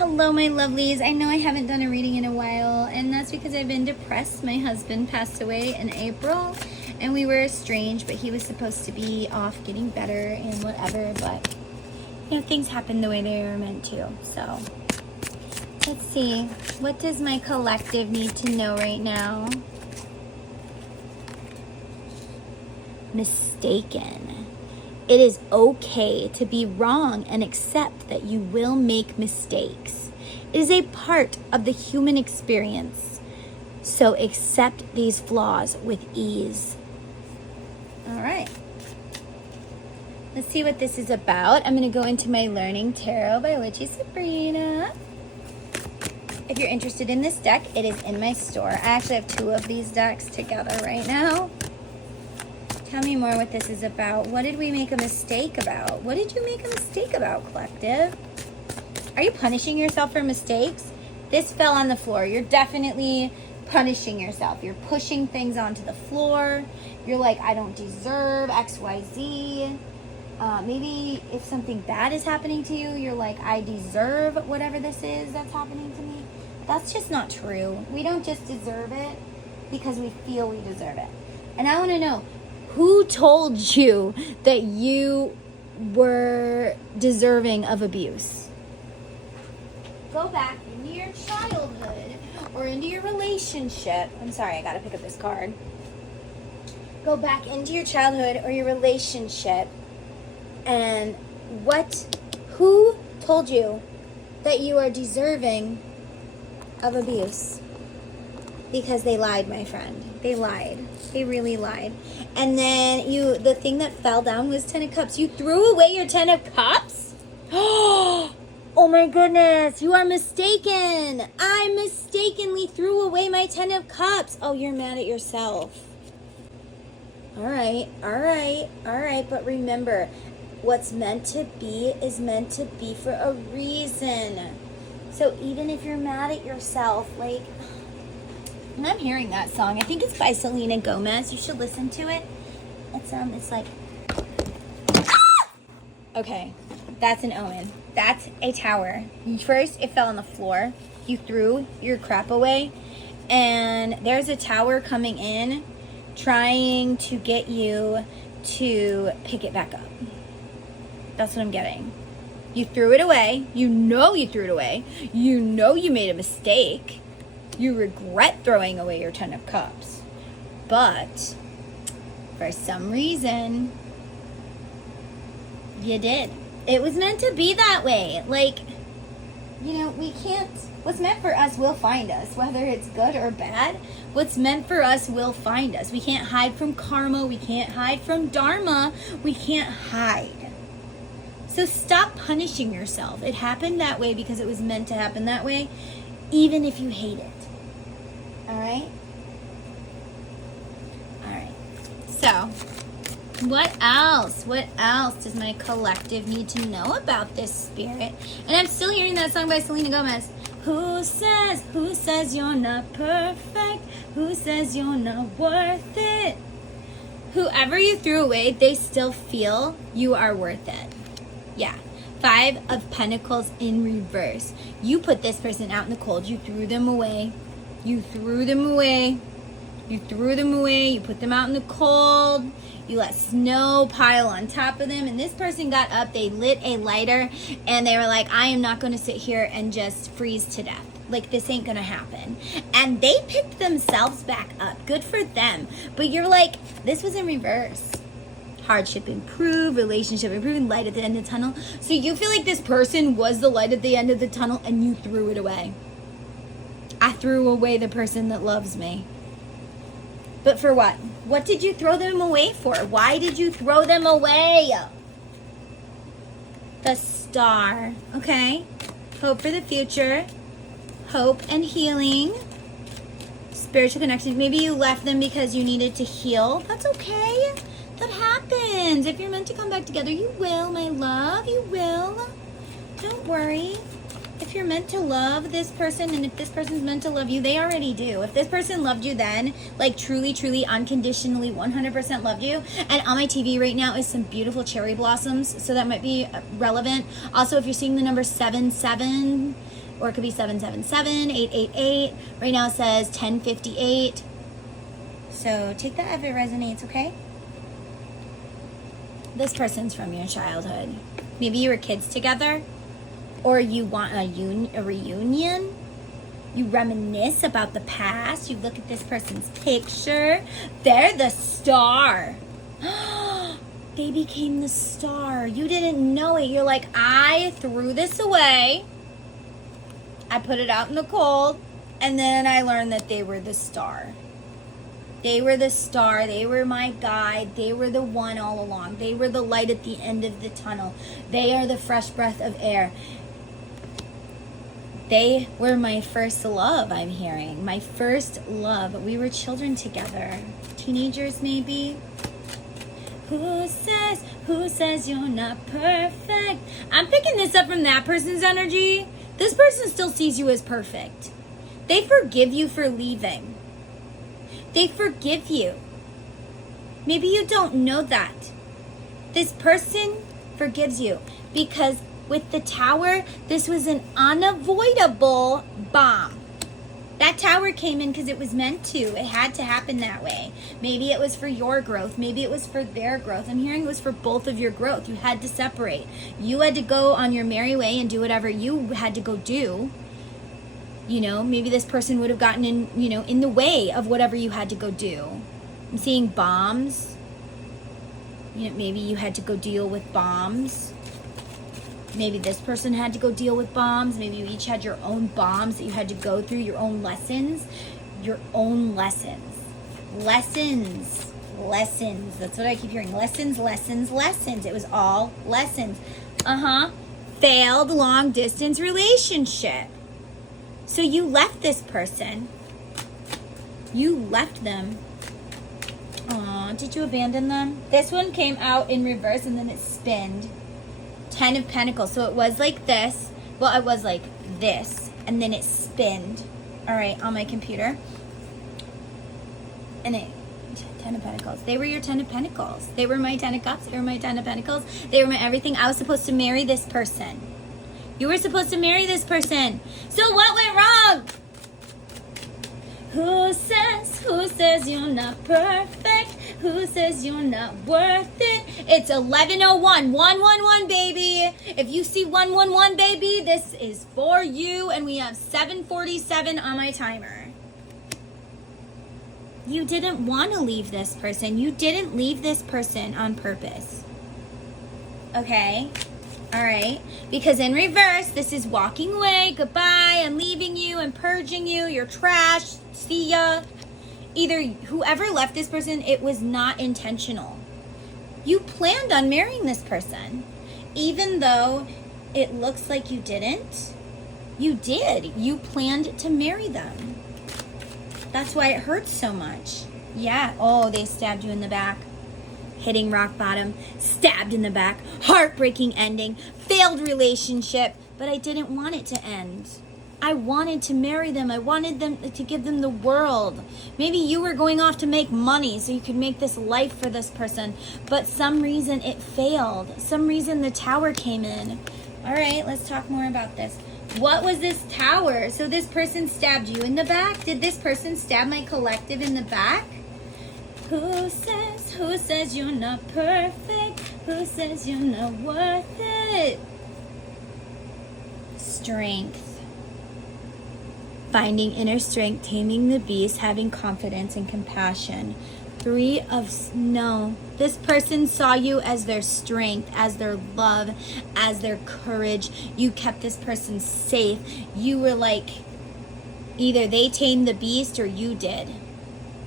Hello, my lovelies. I know I haven't done a reading in a while, and that's because I've been depressed. My husband passed away in April, and we were estranged, but he was supposed to be off getting better and whatever, but, things happen the way they are meant to. So, let's see. What does my collective need to know right now? Mistaken. It is okay to be wrong and accept that you will make mistakes. It is a part of the human experience. So accept these flaws with ease. All right. Let's see what this is about. I'm going to go into my Learning Tarot by Witchy Sabrina. If you're interested in this deck, it is in my store. I actually have two of these decks together right now. Tell me more what this is about. What did we make a mistake about? What did you make a mistake about, collective? Are you punishing yourself for mistakes? This fell on the floor. You're definitely punishing yourself. You're pushing things onto the floor. You're like, I don't deserve X, Y, Z. Maybe if something bad is happening to you, you're like, I deserve whatever this is that's happening to me. That's just not true. We don't just deserve it because we feel we deserve it. And I want to know, who told you that you were deserving of abuse? Go back into your childhood or into your relationship. I'm sorry, I gotta pick up this card. Go back into your childhood or your relationship, and who told you that you are deserving of abuse? Because they lied, my friend. They lied. They really lied. And then the thing that fell down was 10 of Cups. You threw away your 10 of Cups? Oh my goodness. You are mistaken. I mistakenly threw away my 10 of Cups. Oh, you're mad at yourself. All right. But remember, what's meant to be is meant to be for a reason. So even if you're mad at yourself, and I'm hearing that song. I think it's by Selena Gomez. You should listen to it. It's like, okay, that's an omen. That's a tower. First, it fell on the floor. You threw your crap away, and there's a tower coming in, trying to get you to pick it back up. That's what I'm getting. You threw it away. You know you threw it away. You know you made a mistake. You regret throwing away your 10 of Cups. But for some reason, you did. It was meant to be that way. We can't... What's meant for us will find us. Whether it's good or bad, what's meant for us will find us. We can't hide from karma. We can't hide from dharma. We can't hide. So stop punishing yourself. It happened that way because it was meant to happen that way, even if you hate it. All right. So, what else? What else does my collective need to know about this spirit? And I'm still hearing that song by Selena Gomez. Who says you're not perfect? Who says you're not worth it? Whoever you threw away, they still feel you are worth it. Yeah. 5 of Pentacles in reverse. You put this person out in the cold. You threw them away. You threw them away. You put them out in the cold. You let snow pile on top of them. And this person got up. They lit a lighter. And they were like, I am not going to sit here and just freeze to death. This ain't going to happen. And they picked themselves back up. Good for them. But you're like, this was in reverse. Hardship improved, relationship improved, light at the end of the tunnel. So you feel like this person was the light at the end of the tunnel and you threw it away. I threw away the person that loves me. But for what? What did you throw them away for? Why did you throw them away? The Star. Okay. Hope for the future. Hope and healing. Spiritual connection. Maybe you left them because you needed to heal. That's okay. That happens. If you're meant to come back together, you will, my love. You will. Don't worry. If you're meant to love this person, and if this person's meant to love you, they already do. If this person loved you then, truly, unconditionally, 100% loved you, and on my TV right now is some beautiful cherry blossoms, so that might be relevant. Also, if you're seeing the number 77, or it could be 777, 888. Right now it says 1058. So take that if it resonates, okay? This person's from your childhood. Maybe you were kids together, or you want a reunion. You reminisce about the past. You look at this person's picture. They're the star. They became the star. You didn't know it. You're like, I threw this away. I put it out in the cold. And then I learned that they were the star. They were the star. They were my guide. They were the one all along. They were the light at the end of the tunnel. They are the fresh breath of air. They were my first love, I'm hearing. My first love. We were children together. Teenagers, maybe. Who says you're not perfect? I'm picking this up from that person's energy. This person still sees you as perfect. They forgive you for leaving. They forgive you. Maybe you don't know that. This person forgives you because with the tower, this was an unavoidable bomb. That tower came in because it was meant to. It had to happen that way. Maybe it was for your growth. Maybe it was for their growth. I'm hearing it was for both of your growth. You had to separate. You had to go on your merry way and do whatever you had to go do. You know, maybe this person would have gotten in, in the way of whatever you had to go do. I'm seeing bombs. Maybe you had to go deal with bombs. Maybe this person had to go deal with bombs. Maybe you each had your own bombs that you had to go through, your own lessons. Your own lessons. Lessons. Lessons. That's what I keep hearing. Lessons, lessons, lessons. It was all lessons. Failed long distance relationship. So you left this person. You left them. Aw, did you abandon them? This one came out in reverse and then it spinned. 10 of Pentacles. So it was like this. Well, it was like this. And then it spinned. All right, on my computer. And it... 10 of Pentacles. They were your 10 of Pentacles. They were my 10 of Cups. They were my 10 of Pentacles. They were my everything. I was supposed to marry this person. You were supposed to marry this person. So what went wrong? Who says you're not perfect? Who says you're not worth it? It's 11:01. 111, baby. If you see 111, baby, this is for you. And we have 7:47 on my timer. You didn't want to leave this person. You didn't leave this person on purpose. Okay? All right? Because in reverse, this is walking away. Goodbye. I'm leaving you. I'm purging you. You're trash. See ya. Either whoever left this person, it was not intentional. You planned on marrying this person. Even though it looks like you didn't, you did. You planned to marry them. That's why it hurts so much. Yeah. Oh, they stabbed you in the back. Hitting rock bottom. Stabbed in the back. Heartbreaking ending. Failed relationship. But I didn't want it to end. I wanted to marry them. I wanted them to give them the world. Maybe you were going off to make money so you could make this life for this person. But some reason it failed. Some reason the tower came in. All right, let's talk more about this. What was this tower? So this person stabbed you in the back? Did this person stab my collective in the back? Who says you're not perfect? Who says you're not worth it? Strength. Finding inner strength, taming the beast, having confidence and compassion. No. This person saw you as their strength, as their love, as their courage. You kept this person safe. You were like, either they tamed the beast or you did.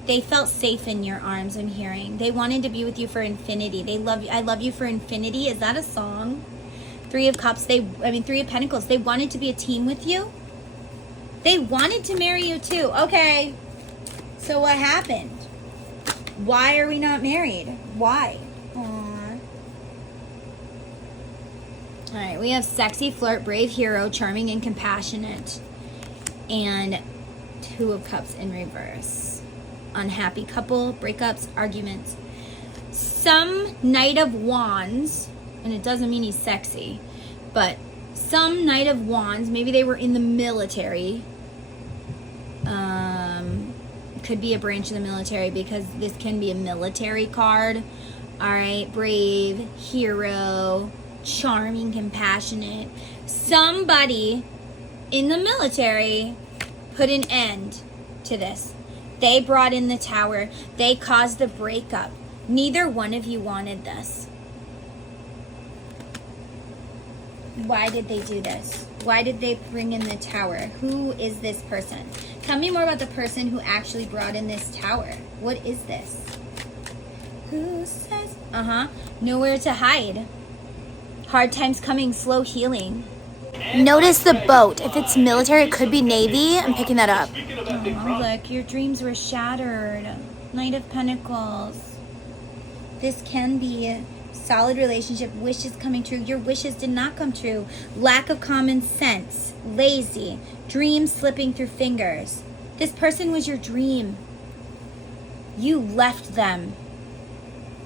They felt safe in your arms, I'm hearing. They wanted to be with you for infinity. They love you. I love you for infinity. Is that a song? 3 of Cups. 3 of Pentacles. They wanted to be a team with you. They wanted to marry you too. Okay. So what happened? Why are we not married? Why? Aww. All right. We have sexy, flirt, brave, hero, charming, and compassionate. And 2 of Cups in reverse. Unhappy couple, breakups, arguments. Some Knight of Wands, and it doesn't mean he's sexy, but some Knight of Wands, maybe they were in the military. Could be a branch of the military because this can be a military card. All right, brave, hero, charming, compassionate. Somebody in the military put an end to this. They brought in the Tower. They caused the breakup. Neither one of you wanted this. Why did they do this? Why did they bring in the Tower? Who is this person? Tell me more about the person who actually brought in this Tower. What is this? Who says? Nowhere to hide. Hard times coming, slow healing. Notice the boat. If it's military, it could be Navy. I'm picking that up. Oh, look, your dreams were shattered. Knight of Pentacles. This can be a solid relationship, wishes coming true. Your wishes did not come true. Lack of common sense, lazy, dreams slipping through fingers. This person was your dream. You left them.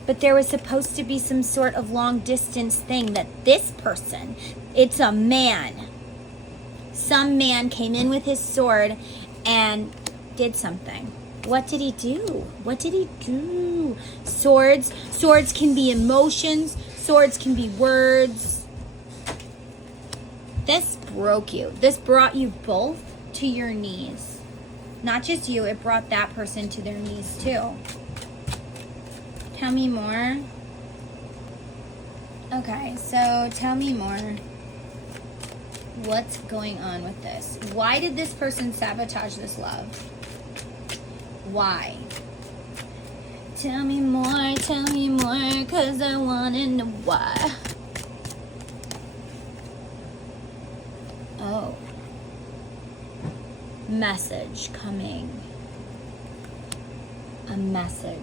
But there was supposed to be some sort of long distance thing that this person, it's a man. Some man came in with his sword and did something. What did he do? What did he do? Swords. Swords can be emotions. Swords can be words. This broke you. This brought you both to your knees. Not just you, it brought that person to their knees too. Tell me more. Okay, so tell me more. What's going on with this? Why did this person sabotage this love? Why? Tell me more, 'cause I wanna know why. Oh. Message coming. A message.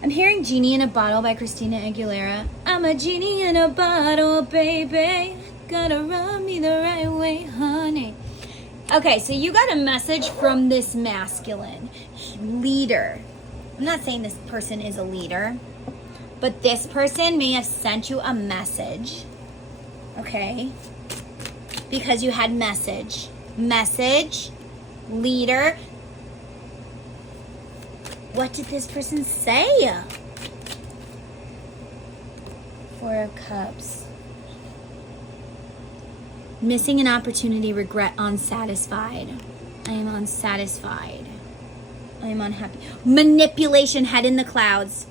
I'm hearing Genie in a Bottle by Christina Aguilera. I'm a genie in a bottle, baby. Gotta rub me the right way, honey. Okay, so you got a message from this masculine leader. I'm not saying this person is a leader, but this person may have sent you a message, okay? Because you had message, leader. What did this person say? Four of Cups. Missing an opportunity, regret, unsatisfied. I am unsatisfied. I am unhappy. Manipulation, head in the clouds.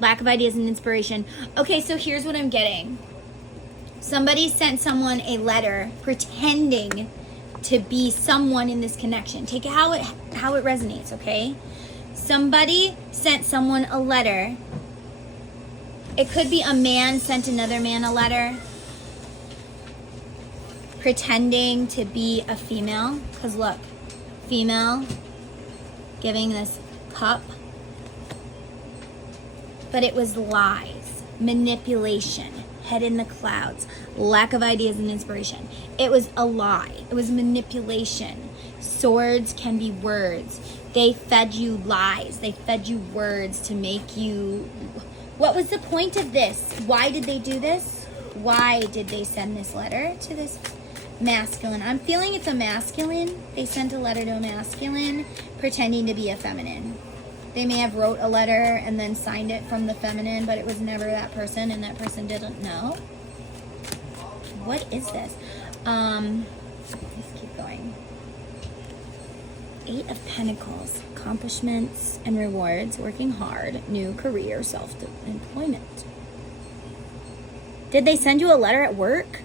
Lack of ideas and inspiration. Okay, so here's what I'm getting. Somebody sent someone a letter pretending to be someone in this connection. Take it how it resonates, okay? Somebody sent someone a letter. It could be a man sent another man a letter pretending to be a female. Because look, female giving this cup. But it was lies, manipulation, head in the clouds, lack of ideas and inspiration. It was a lie. It was manipulation. Swords can be words. They fed you lies. They fed you words to make you... What was the point of this? Why did they do this? Why did they send this letter to this masculine? I'm feeling it's a masculine. They sent a letter to a masculine pretending to be a feminine. They may have wrote a letter and then signed it from the feminine, but it was never that person, and that person didn't know. What is this? Let's keep going. 8 of Pentacles. Accomplishments and rewards. Working hard. New career. Self-employment. Did they send you a letter at work?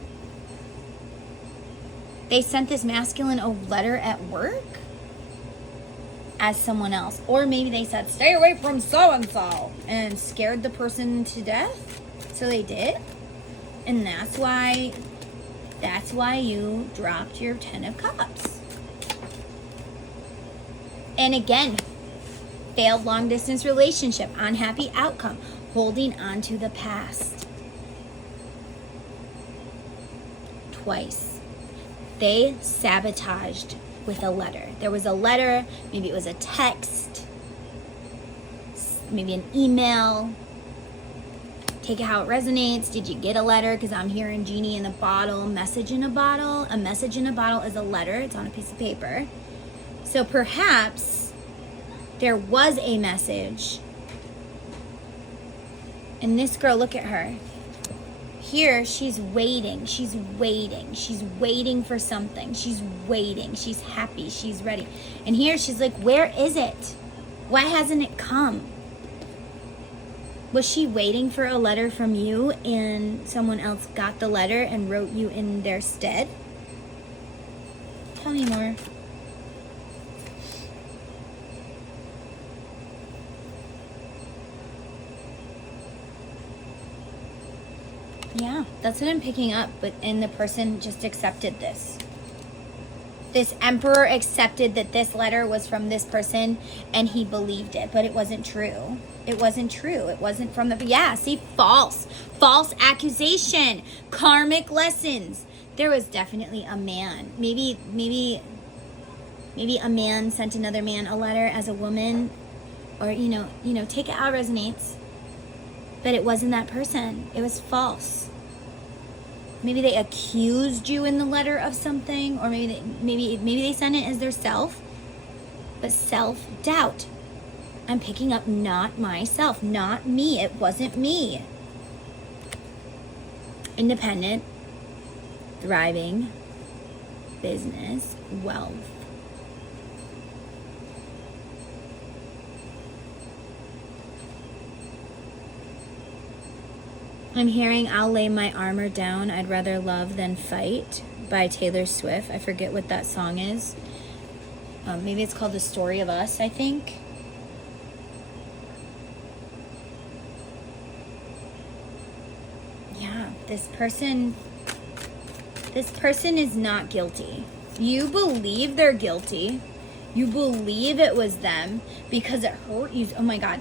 They sent this masculine a letter at work? As someone else. Or maybe they said, stay away from so-and-so, and scared the person to death. So they did. And that's why you dropped your 10 of Cups. And again, failed long distance relationship, unhappy outcome, holding on to the past. Twice. They sabotaged with a letter. There was a letter, maybe it was a text, maybe an email Take it how it resonates. Did you get a letter? Because I'm hearing genie in a bottle, message in a bottle. A message in a bottle is a letter. It's on a piece of paper. So perhaps there was a message. And this girl, look at her. Here, she's waiting. She's waiting. She's waiting for something. She's waiting. She's happy. She's ready. And here, she's like, where is it? Why hasn't it come? Was she waiting for a letter from you and someone else got the letter and wrote you in their stead? Tell me more. Yeah, that's what I'm picking up. And the person just accepted this. This emperor accepted that this letter was from this person and he believed it, but it wasn't true. It wasn't true. It wasn't from the, yeah, see, false accusation, karmic lessons. There was definitely a man. Maybe a man sent another man a letter as a woman, or, you know, take it how it resonates. But it wasn't that person. It was false. Maybe they accused you in the letter of something, or maybe they sent it as their self. But self-doubt. I'm picking up not myself, not me. It wasn't me. Independent, thriving, business, wealth. I'm hearing I'll Lay My Armor Down, I'd Rather Love Than Fight by Taylor Swift. I forget what that song is. Maybe it's called The Story of Us, I think. Yeah, this person is not guilty. You believe they're guilty. You believe it was them because it hurt you. Oh my God.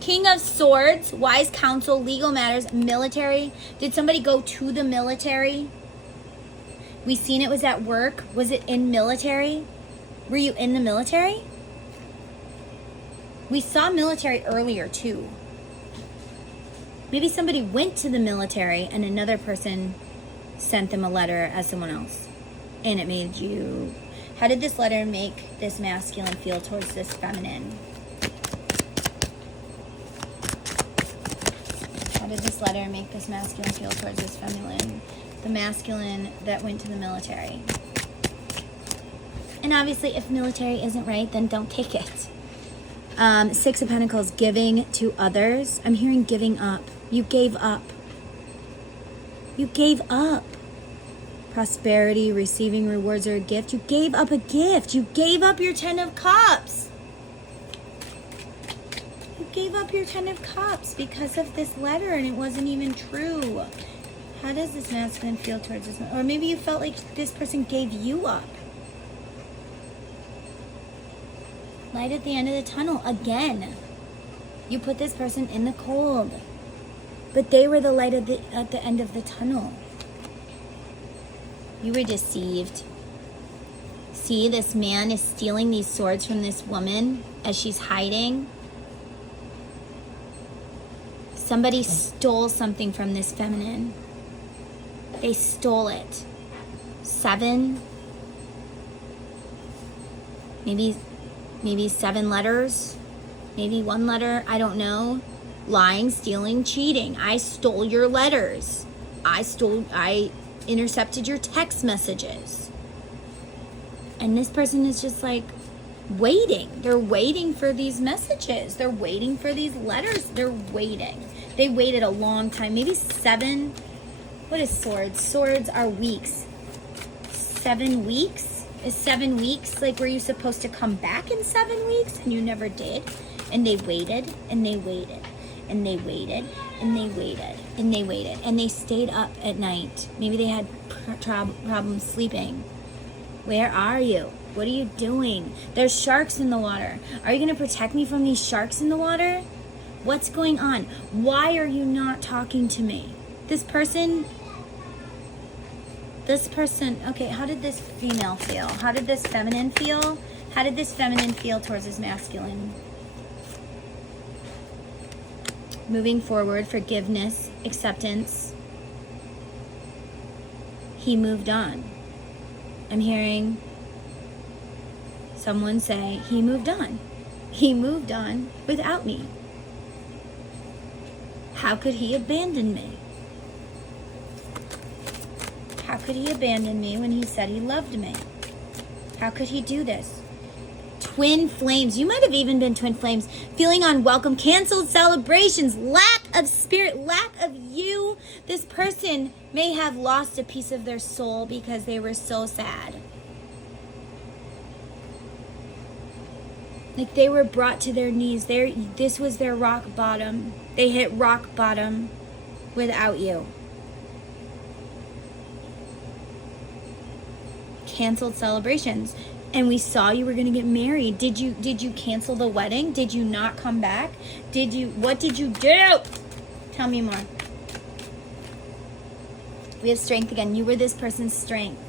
King of Swords, wise counsel, legal matters, military. Did somebody go to the military? We seen it was at work. Was it in military? Were you in the military? We saw military earlier too. Maybe somebody went to the military and another person sent them a letter as someone else. And it made you... How did this letter make this masculine feel towards this feminine? How did this letter make this masculine feel towards this feminine? The masculine that went to the military. And obviously, if military isn't right, then don't take it. Six of Pentacles, giving to others. I'm hearing giving up. You gave up. You gave up. Prosperity, receiving rewards or a gift. You gave up a gift. You gave up your 10 of Cups. You gave up your 10 of Cups because of this letter and it wasn't even true. How does this masculine feel towards this? Or maybe you felt like this person gave you up. Light at the end of the tunnel. Again, you put this person in the cold. But they were the light at the end of the tunnel. You were deceived. See, this man is stealing these swords from this woman as she's hiding. Somebody stole something from this feminine. They stole it. 7. Maybe 7 letters. Maybe 1 letter. I don't know. Lying, stealing, cheating. I stole your letters. I intercepted your text messages. And this person is just like waiting. They're waiting for these messages. They're waiting for these letters. They're waiting. They waited a long time. Maybe 7. What is swords? Swords are weeks. 7 weeks? Is 7 weeks like were you supposed to come back in 7 weeks and you never did? And they waited and they waited and they waited and they waited and they waited and they stayed up at night. Maybe they had problems sleeping. Where are you? What are you doing? There's sharks in the water. Are you going to protect me from these sharks in the water? What's going on? Why are you not talking to me? This person, okay, how did this female feel? How did this feminine feel? How did this feminine feel towards this masculine? moving forward, forgiveness, acceptance. He moved on. I'm hearing someone say, he moved on. He moved on without me. How could he abandon me? How could he abandon me when he said he loved me? How could he do this? Twin flames. You might have even been twin flames. Feeling unwelcome, canceled celebrations, lack of spirit, lack of you. This person may have lost a piece of their soul because they were so sad. Like they were brought to their knees. This was their rock bottom. They hit rock bottom without you. Canceled celebrations. And we saw you were going to get married. Did you cancel the wedding? Did you not come back? What did you do? Tell me more. We have strength again. You were this person's strength.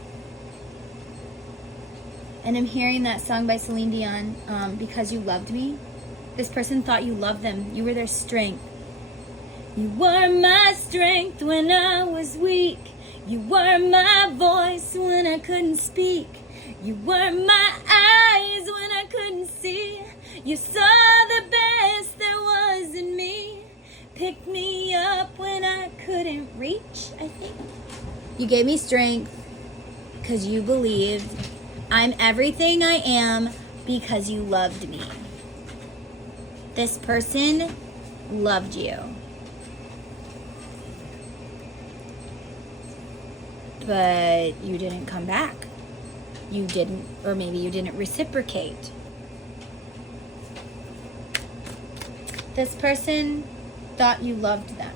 And I'm hearing that song by Celine Dion, Because You Loved Me. This person thought you loved them. You were their strength. You were my strength when I was weak. You were my voice when I couldn't speak. You were my eyes when I couldn't see. You saw the best there was in me. Picked me up when I couldn't reach, I think. You gave me strength because you believed. I'm everything I am because you loved me. This person loved you. But you didn't come back. You didn't, or maybe you didn't reciprocate. This person thought you loved them.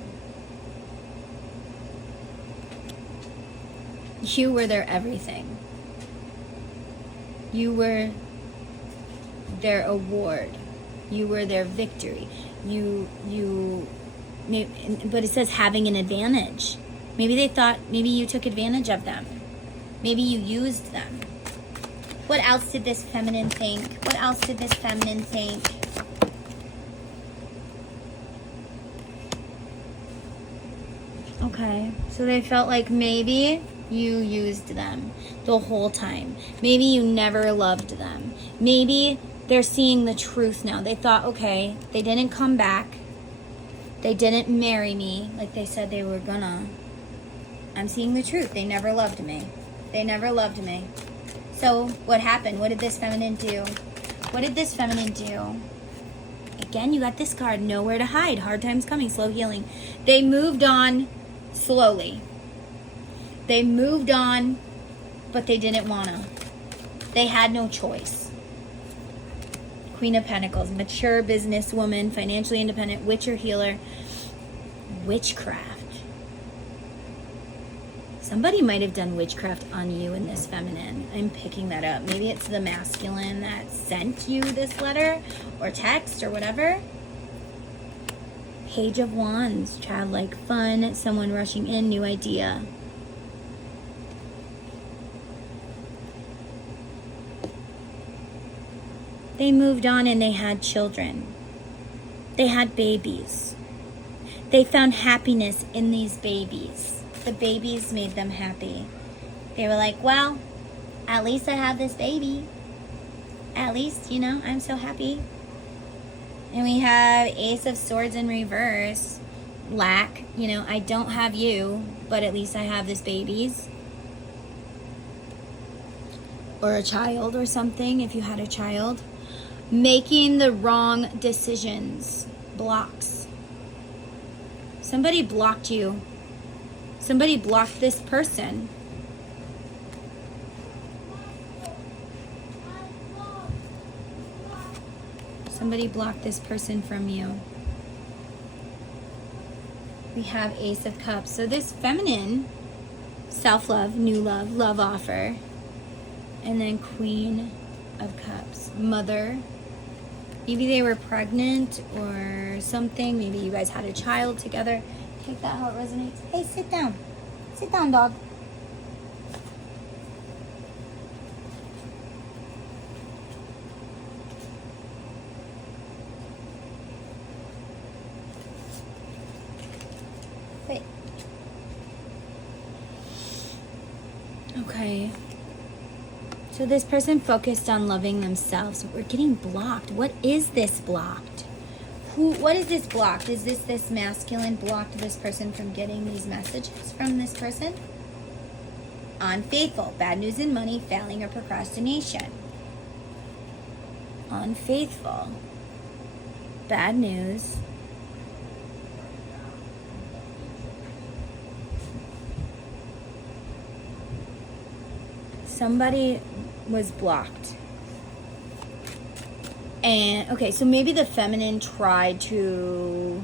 You were their everything. You were their award. You were their victory. But it says having an advantage. Maybe they thought, maybe you took advantage of them. Maybe you used them. What else did this feminine think? What else did this feminine think? Okay, so they felt like maybe you used them the whole time. Maybe you never loved them. Maybe they're seeing the truth now. They thought, okay, they didn't come back. They didn't marry me like they said they were gonna. I'm seeing the truth. They never loved me. They never loved me. So what happened? What did this feminine do? What did this feminine do? Again, you got this card. Nowhere to hide. Hard times coming. Slow healing. They moved on slowly. They moved on, but they didn't want to. They had no choice. Queen of Pentacles. Mature businesswoman. Financially independent. Witch or healer. Witchcraft. Somebody might have done witchcraft on you in this feminine. I'm picking that up. Maybe it's the masculine that sent you this letter or text or whatever. Page of Wands. Childlike fun. Someone rushing in. New idea. They moved on and they had children. They had babies. They found happiness in these babies. The babies made them happy. They were like, well, at least I have this baby. At least, I'm so happy. And we have Ace of Swords in reverse. Lack, I don't have you, but at least I have this baby's. Or a child or something, if you had a child. Making the wrong decisions. Blocks. Somebody blocked you. Somebody blocked this person. Somebody blocked this person from you. We have Ace of Cups. So this feminine, self-love, new love, love offer. And then Queen of Cups. Mother. Maybe they were pregnant or something. Maybe you guys had a child together. Take that how it resonates. Hey, sit down. Sit down, dog. Okay. So this person focused on loving themselves. We're getting blocked. What is this blocked? What is this blocked? Is this masculine blocked this person from getting these messages from this person? Unfaithful, bad news in money, failing, or procrastination. Unfaithful, bad news. Somebody was blocked. And, okay, so maybe the feminine tried to,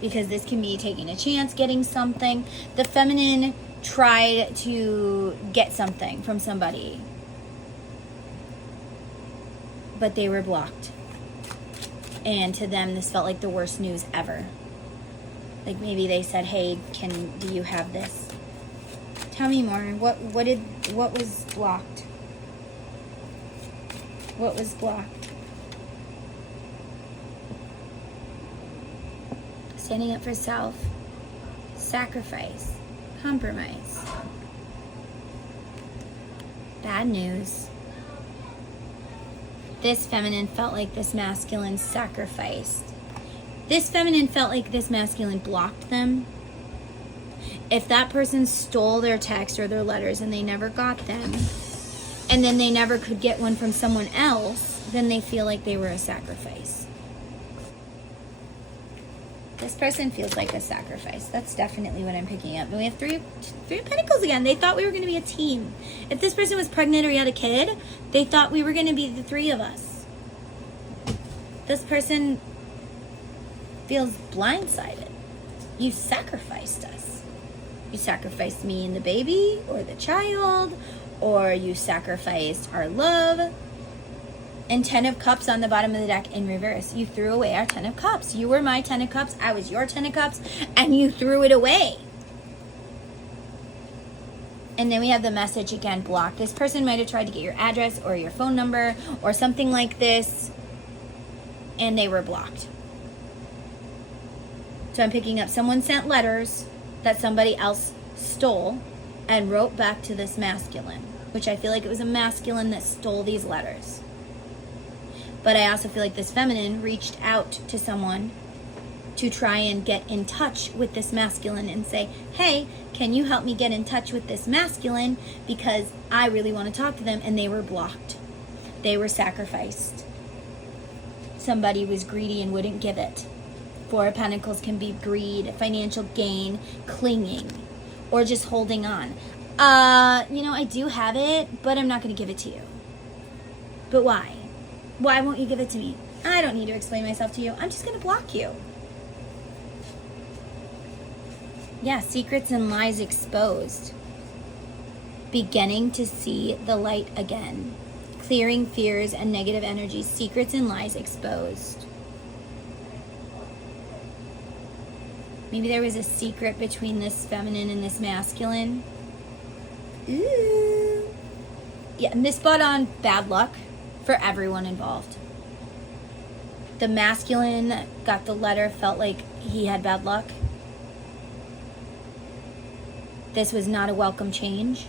because this can be taking a chance, getting something. The feminine tried to get something from somebody, but they were blocked. And to them, this felt like the worst news ever. Like maybe they said, hey, do you have this? Tell me more. What was blocked? What was blocked? Standing up for self, sacrifice, compromise. Bad news. This feminine felt like this masculine sacrificed. This feminine felt like this masculine blocked them. If that person stole their text or their letters and they never got them, and then they never could get one from someone else, then they feel like they were a sacrifice. This person feels like a sacrifice. That's definitely what I'm picking up. And we have three pentacles again. They thought we were going to be a team. If this person was pregnant or had a kid, they thought we were going to be the three of us. This person feels blindsided. You sacrificed us. You sacrificed me and the baby or the child, or you sacrificed our love. And 10 of Cups on the bottom of the deck in reverse. You threw away our 10 of Cups. You were my 10 of Cups. I was your 10 of Cups. And you threw it away. And then we have the message again, blocked. This person might have tried to get your address or your phone number or something like this. And they were blocked. So I'm picking up someone sent letters that somebody else stole and wrote back to this masculine. Which I feel like it was a masculine that stole these letters. But I also feel like this feminine reached out to someone to try and get in touch with this masculine and say, hey, can you help me get in touch with this masculine? Because I really want to talk to them. And they were blocked. They were sacrificed. Somebody was greedy and wouldn't give it. Four of Pentacles can be greed, financial gain, clinging, or just holding on. I do have it, but I'm not going to give it to you. But why? Why won't you give it to me? I don't need to explain myself to you. I'm just going to block you. Yeah, secrets and lies exposed. Beginning to see the light again. Clearing fears and negative energies. Secrets and lies exposed. Maybe there was a secret between this feminine and this masculine. Ooh. Yeah, and this brought on bad luck for everyone involved. The masculine that got the letter felt like he had bad luck. This was not a welcome change.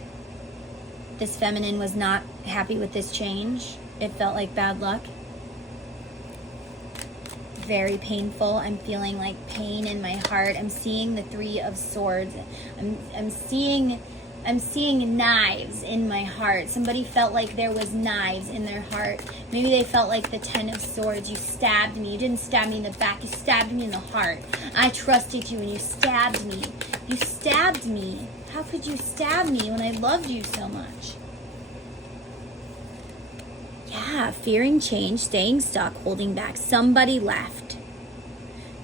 This feminine was not happy with this change. It felt like bad luck. Very painful. I'm feeling like pain in my heart. I'm seeing the Three of Swords. I'm seeing knives in my heart. Somebody felt like there was knives in their heart. Maybe they felt like the 10 of Swords. You stabbed me. You didn't stab me in the back. You stabbed me in the heart. I trusted you and you stabbed me. You stabbed me. How could you stab me when I loved you so much? Yeah, fearing change, staying stuck, holding back. Somebody left.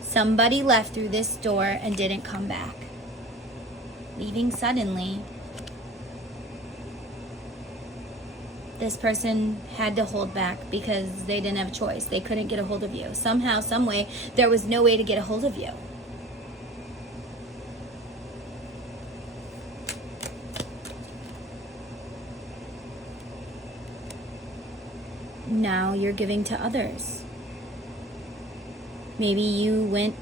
Somebody left through this door and didn't come back. Leaving suddenly. This person had to hold back because they didn't have a choice. They couldn't get a hold of you. Somehow, some way, there was no way to get a hold of you. Now you're giving to others. Maybe you went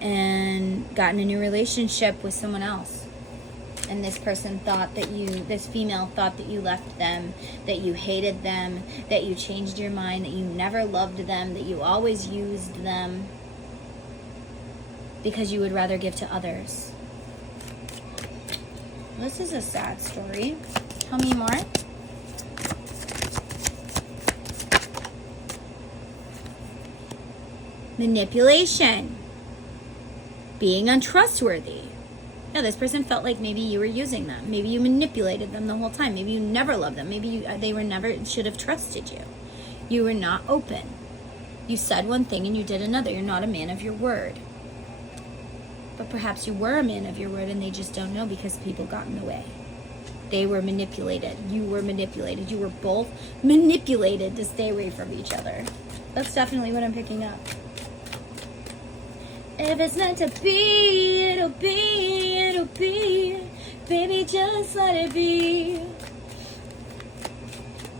and got in a new relationship with someone else. And this person thought that this female thought that you left them, that you hated them, that you changed your mind, that you never loved them, that you always used them because you would rather give to others. This is a sad story. Tell me more. Manipulation. Being untrustworthy. No, this person felt like maybe you were using them. Maybe you manipulated them the whole time. Maybe you never loved them. Maybe they were never should have trusted you. You were not open. You said one thing and you did another. You're not a man of your word. But perhaps you were a man of your word and they just don't know because people got in the way. They were manipulated. You were manipulated. You were both manipulated to stay away from each other. That's definitely what I'm picking up. If it's meant to be, it'll be, it'll be. Baby, just let it be.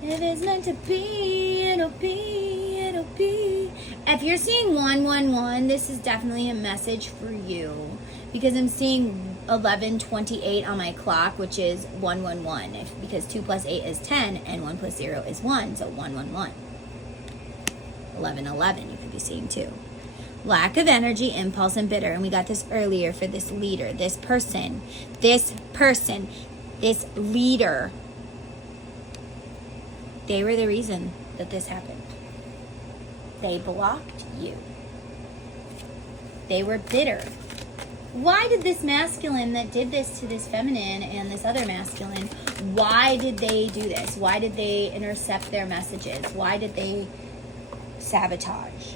If it's meant to be, it'll be, it'll be. If you're seeing 111, this is definitely a message for you. Because I'm seeing 11:28 on my clock, which is 111. Because 2 plus 8 is 10, and 1 plus 0 is 1, so 111. 11:11, you could be seeing too. Lack of energy, impulse, and bitter. And we got this earlier for this leader, this person, this leader. They were the reason that this happened. They blocked you. They were bitter. Why did this masculine that did this to this feminine and this other masculine, why did they do this? Why did they intercept their messages? Why did they sabotage?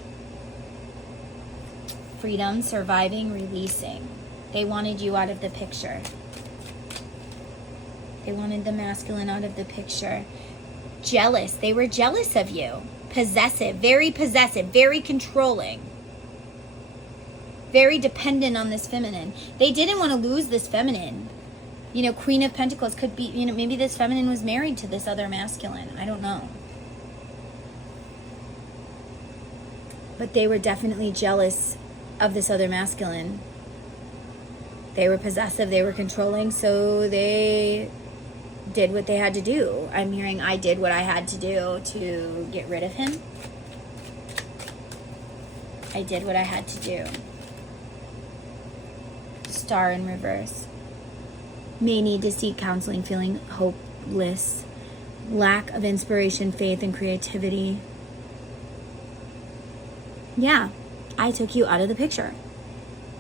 Freedom, surviving, releasing. They wanted you out of the picture. They wanted the masculine out of the picture. Jealous. They were jealous of you. Possessive, very controlling. Very dependent on this feminine. They didn't want to lose this feminine. You know, Queen of Pentacles could be, you know, maybe this feminine was married to this other masculine. I don't know. But they were definitely jealous of this other masculine. They were possessive, they were controlling, so they did what they had to do. I'm hearing I did what I had to do to get rid of him. I did what I had to do. Star in reverse. May need to seek counseling, feeling hopeless. Lack of inspiration, faith, and creativity. Yeah, I took you out of the picture.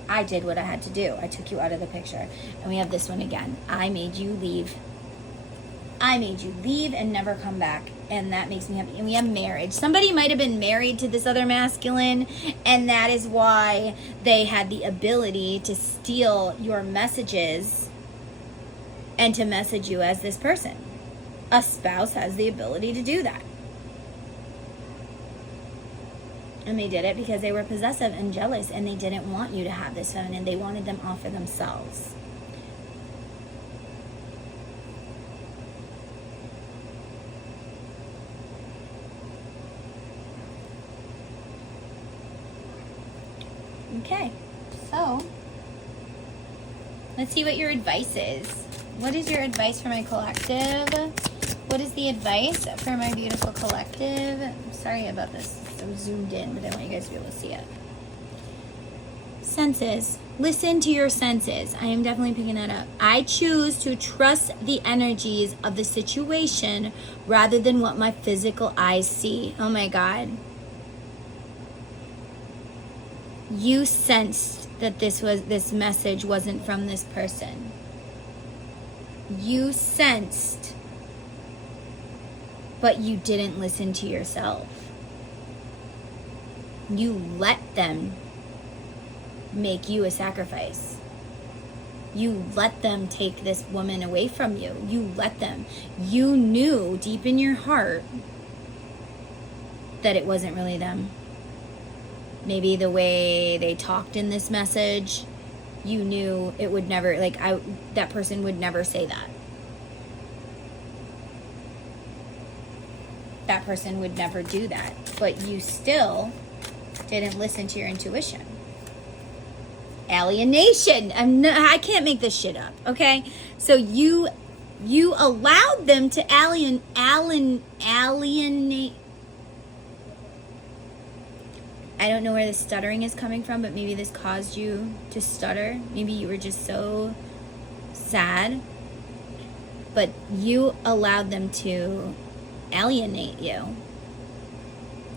I did what I had to do. I took you out of the picture. And we have this one again. I made you leave. I made you leave and never come back. And that makes me happy. And we have marriage. Somebody might have been married to this other masculine, and that is why they had the ability to steal your messages and to message you as this person. A spouse has the ability to do that. And they did it because they were possessive and jealous, and they didn't want you to have this feminine. They wanted them all for themselves. Okay, so let's see what your advice is. What is your advice for my collective? What is the advice for my beautiful collective? I'm sorry about this. I'm zoomed in, but I want you guys to be able to see it. Senses. Listen to your senses. I am definitely picking that up. I choose to trust the energies of the situation rather than what my physical eyes see. Oh my God. You sensed that this message wasn't from this person. You sensed, but you didn't listen to yourself. You let them make you a sacrifice. You let them take this woman away from you. You let them. You knew deep in your heart that it wasn't really them. Maybe the way they talked in this message, you knew it would never, that person would never say that. That person would never do that. But you still didn't listen to your intuition. alienation. I can't make this shit up, okay? So you allowed them to alienate. I don't know where the stuttering is coming from, but maybe this caused you to stutter. Maybe you were just so sad. But you allowed them to alienate you,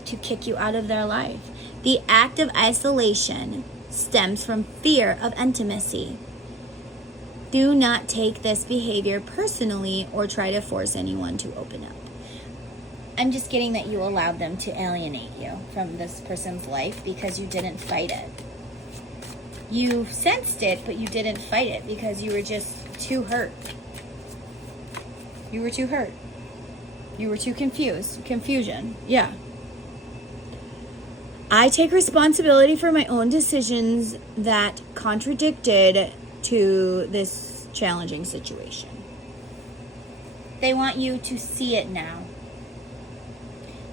to kick you out of their life. The act of isolation stems from fear of intimacy. Do not take this behavior personally or try to force anyone to open up. I'm just getting that you allowed them to alienate you from this person's life because you didn't fight it. You sensed it, but you didn't fight it because you were just too hurt. You were too hurt. You were too confused. Confusion. Yeah. I take responsibility for my own decisions that contradicted to this challenging situation. They want you to see it now.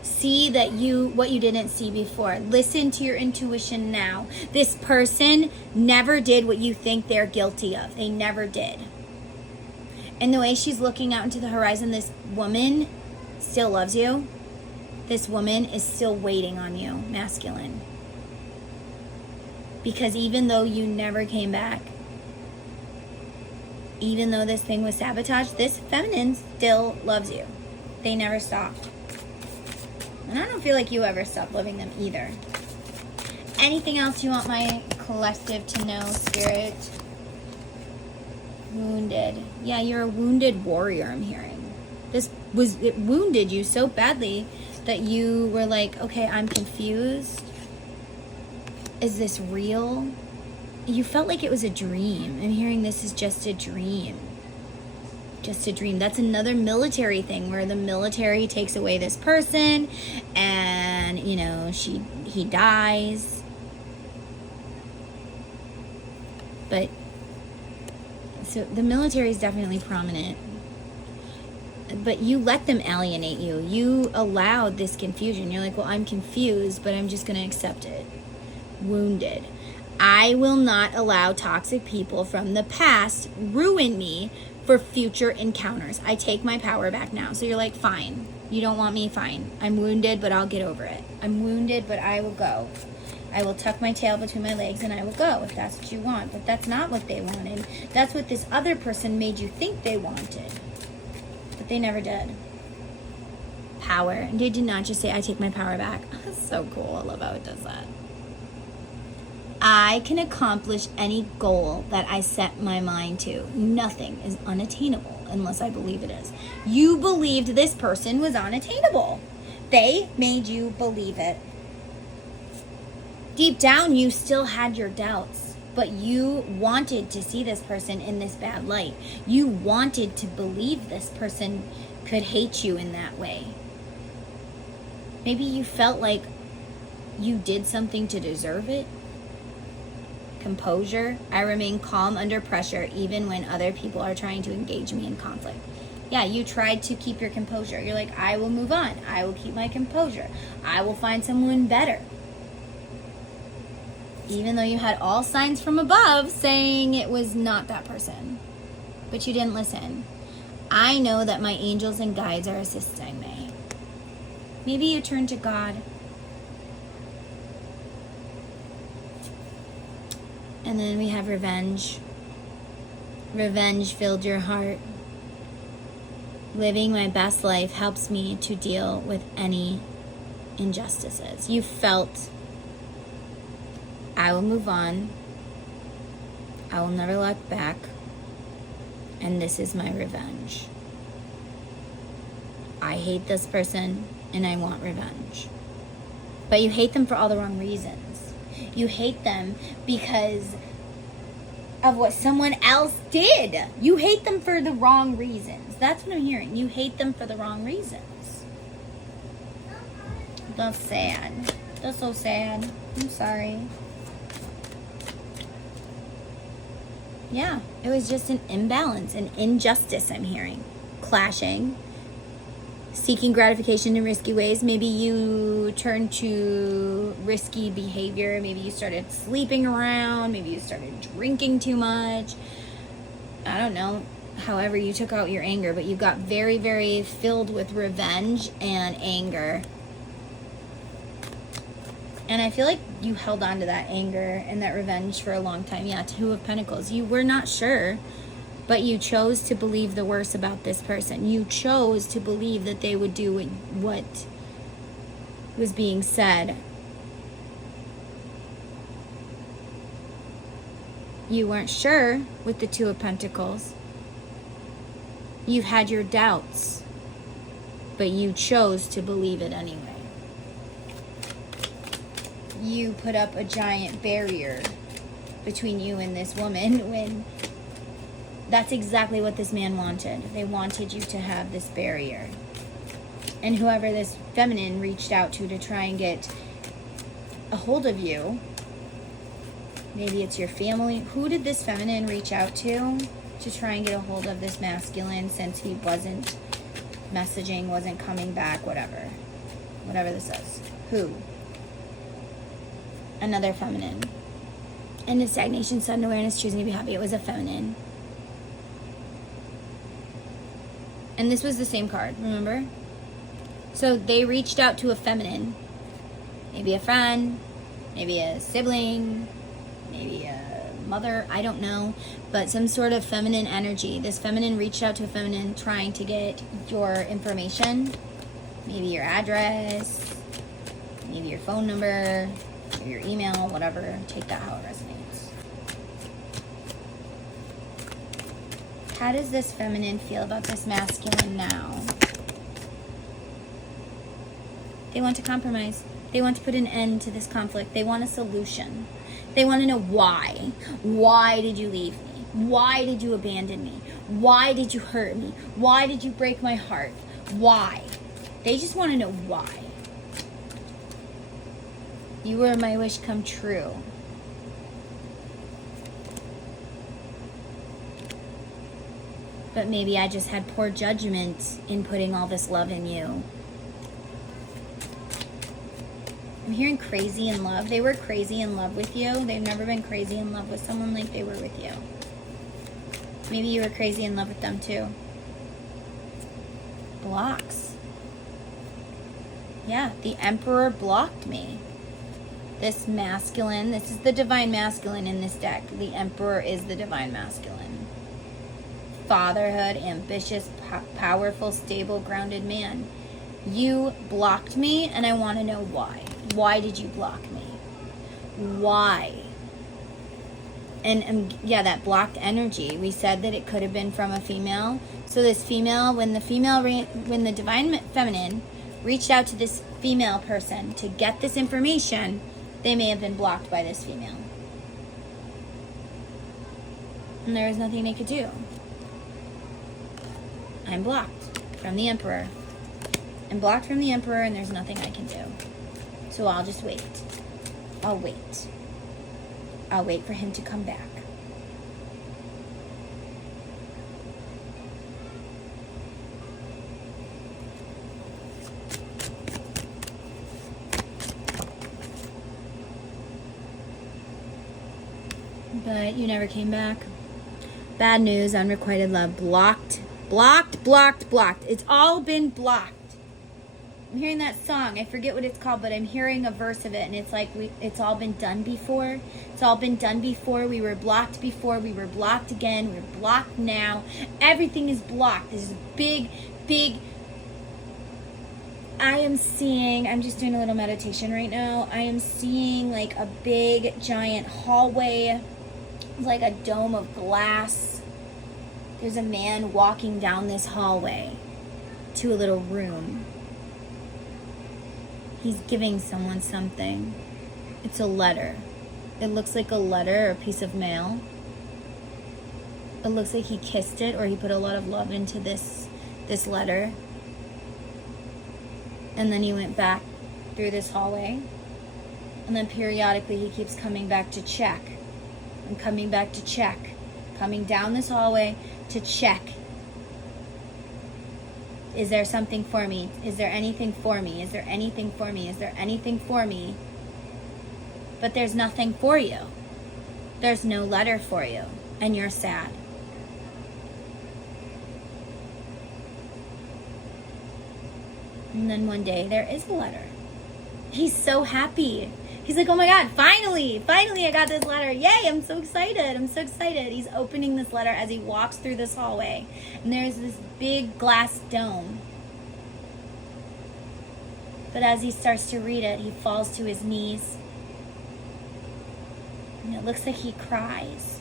See that what you didn't see before. Listen to your intuition now. This person never did what you think they're guilty of. They never did. And the way she's looking out into the horizon, this woman still loves you. This woman is still waiting on you, masculine. Because even though you never came back, even though this thing was sabotaged, this feminine still loves you. They never stopped. And I don't feel like you ever stopped loving them either. Anything else you want my collective to know, Spirit? Wounded. Yeah, you're a wounded warrior, I'm hearing. It wounded you so badly that you were like, okay, I'm confused. Is this real? You felt like it was a dream. I'm hearing this is just a dream. Just a dream. That's another military thing where the military takes away this person and, he dies. But, so the military is definitely prominent. But you let them alienate you. You allowed this confusion. You're like, well, I'm confused, but I'm just going to accept it. Wounded. I will not allow toxic people from the past ruin me for future encounters. I take my power back now. So you're like, fine. You don't want me, fine. I'm wounded, but I'll get over it. I'm wounded, but I will go. I will tuck my tail between my legs and I will go if that's what you want. But that's not what they wanted. That's what this other person made you think they wanted. But they never did. Power. And they did not just say, I take my power back. That's so cool. I love how it does that. I can accomplish any goal that I set my mind to. Nothing is unattainable unless I believe it is. You believed this person was unattainable. They made you believe it. Deep down, you still had your doubts, but you wanted to see this person in this bad light. You wanted to believe this person could hate you in that way. Maybe you felt like you did something to deserve it. Composure. I remain calm under pressure even when other people are trying to engage me in conflict. Yeah, you tried to keep your composure. You're like, I will move on. I will keep my composure. I will find someone better. Even though you had all signs from above saying it was not that person. But you didn't listen. I know that my angels and guides are assisting me. Maybe you turn to God. And then we have revenge. Revenge filled your heart. Living my best life helps me to deal with any injustices. You felt, I will move on. I will never look back. And this is my revenge. I hate this person and I want revenge. But you hate them for all the wrong reasons. You hate them because of what someone else did. You hate them for the wrong reasons. That's what I'm hearing. You hate them for the wrong reasons. That's sad. That's so sad. I'm sorry. Yeah, it was just an imbalance, an injustice I'm hearing. Clashing. seeking gratification in risky ways. Maybe you turned to risky behavior. Maybe you started sleeping around. Maybe you started drinking too much. I don't know. However you took out your anger, but you got very, very filled with revenge and anger. And I feel like you held on to that anger and that revenge for a long time. Yeah, Two of Pentacles. You were not sure, but you chose to believe the worst about this person. You chose to believe that they would do what was being said. You weren't sure with the Two of Pentacles. You've had your doubts, but you chose to believe it anyway. You put up a giant barrier between you and this woman when that's exactly what this man wanted. They wanted you to have this barrier. And whoever this feminine reached out to try and get a hold of you, maybe it's your family. Who did this feminine reach out to try and get a hold of this masculine, since he wasn't messaging, wasn't coming back, whatever this is? Who? Another feminine. And the stagnation, sudden awareness, choosing to be happy. It was a feminine. And this was the same card, remember? So they reached out to a feminine. Maybe a friend, maybe a sibling, maybe a mother, I don't know. But some sort of feminine energy. This feminine reached out to a feminine trying to get your information. Maybe your address, maybe your phone number, maybe your email, whatever. Take that how it resonates. How does this feminine feel about this masculine now? They want to compromise. They want to put an end to this conflict. They want a solution. They want to know why. Why did you leave me? Why did you abandon me? Why did you hurt me? Why did you break my heart? Why? They just want to know why. You were my wish come true. But maybe I just had poor judgment in putting all this love in you. I'm hearing crazy in love. They were crazy in love with you. They've never been crazy in love with someone like they were with you. Maybe you were crazy in love with them too. Blocks. Yeah, the Emperor blocked me. This masculine, this is the divine masculine in this deck. The Emperor is the divine masculine. Fatherhood, ambitious, powerful, stable, grounded man. You blocked me, and I want to know why. Why did you block me? Why? And yeah, that blocked energy. We said that it could have been from a female. So this female, when the divine feminine reached out to this female person to get this information, they may have been blocked by this female. And there was nothing they could do. I'm blocked from the Emperor. I'm blocked from the Emperor, and there's nothing I can do. So I'll just wait. I'll wait. I'll wait for him to come back. But you never came back. Bad news, unrequited love. Blocked. Blocked, blocked, blocked. It's all been blocked. I'm hearing that song. I forget what it's called, but I'm hearing a verse of it, and it's like it's all been done before. It's all been done before. We were blocked before. We were blocked again. We're blocked now. Everything is blocked. This is big, big. I am seeing, I'm just doing a little meditation right now. I am seeing like a big, giant hallway. It's like a dome of glass. There's a man walking down this hallway to a little room. He's giving someone something. It's a letter. It looks like a letter or a piece of mail. It looks like he kissed it, or he put a lot of love into this letter. And then he went back through this hallway. And then periodically he keeps coming back to check. And coming back to check. Coming down this hallway to check. Is there something for me? Is there anything for me? Is there anything for me? Is there anything for me? But there's nothing for you. There's no letter for you, and you're sad. And then one day there is a letter. He's so happy. He's like, oh my God, finally I got this letter. Yay, I'm so excited. He's opening this letter as he walks through this hallway. And there's this big glass dome. But as he starts to read it, he falls to his knees. And it looks like he cries.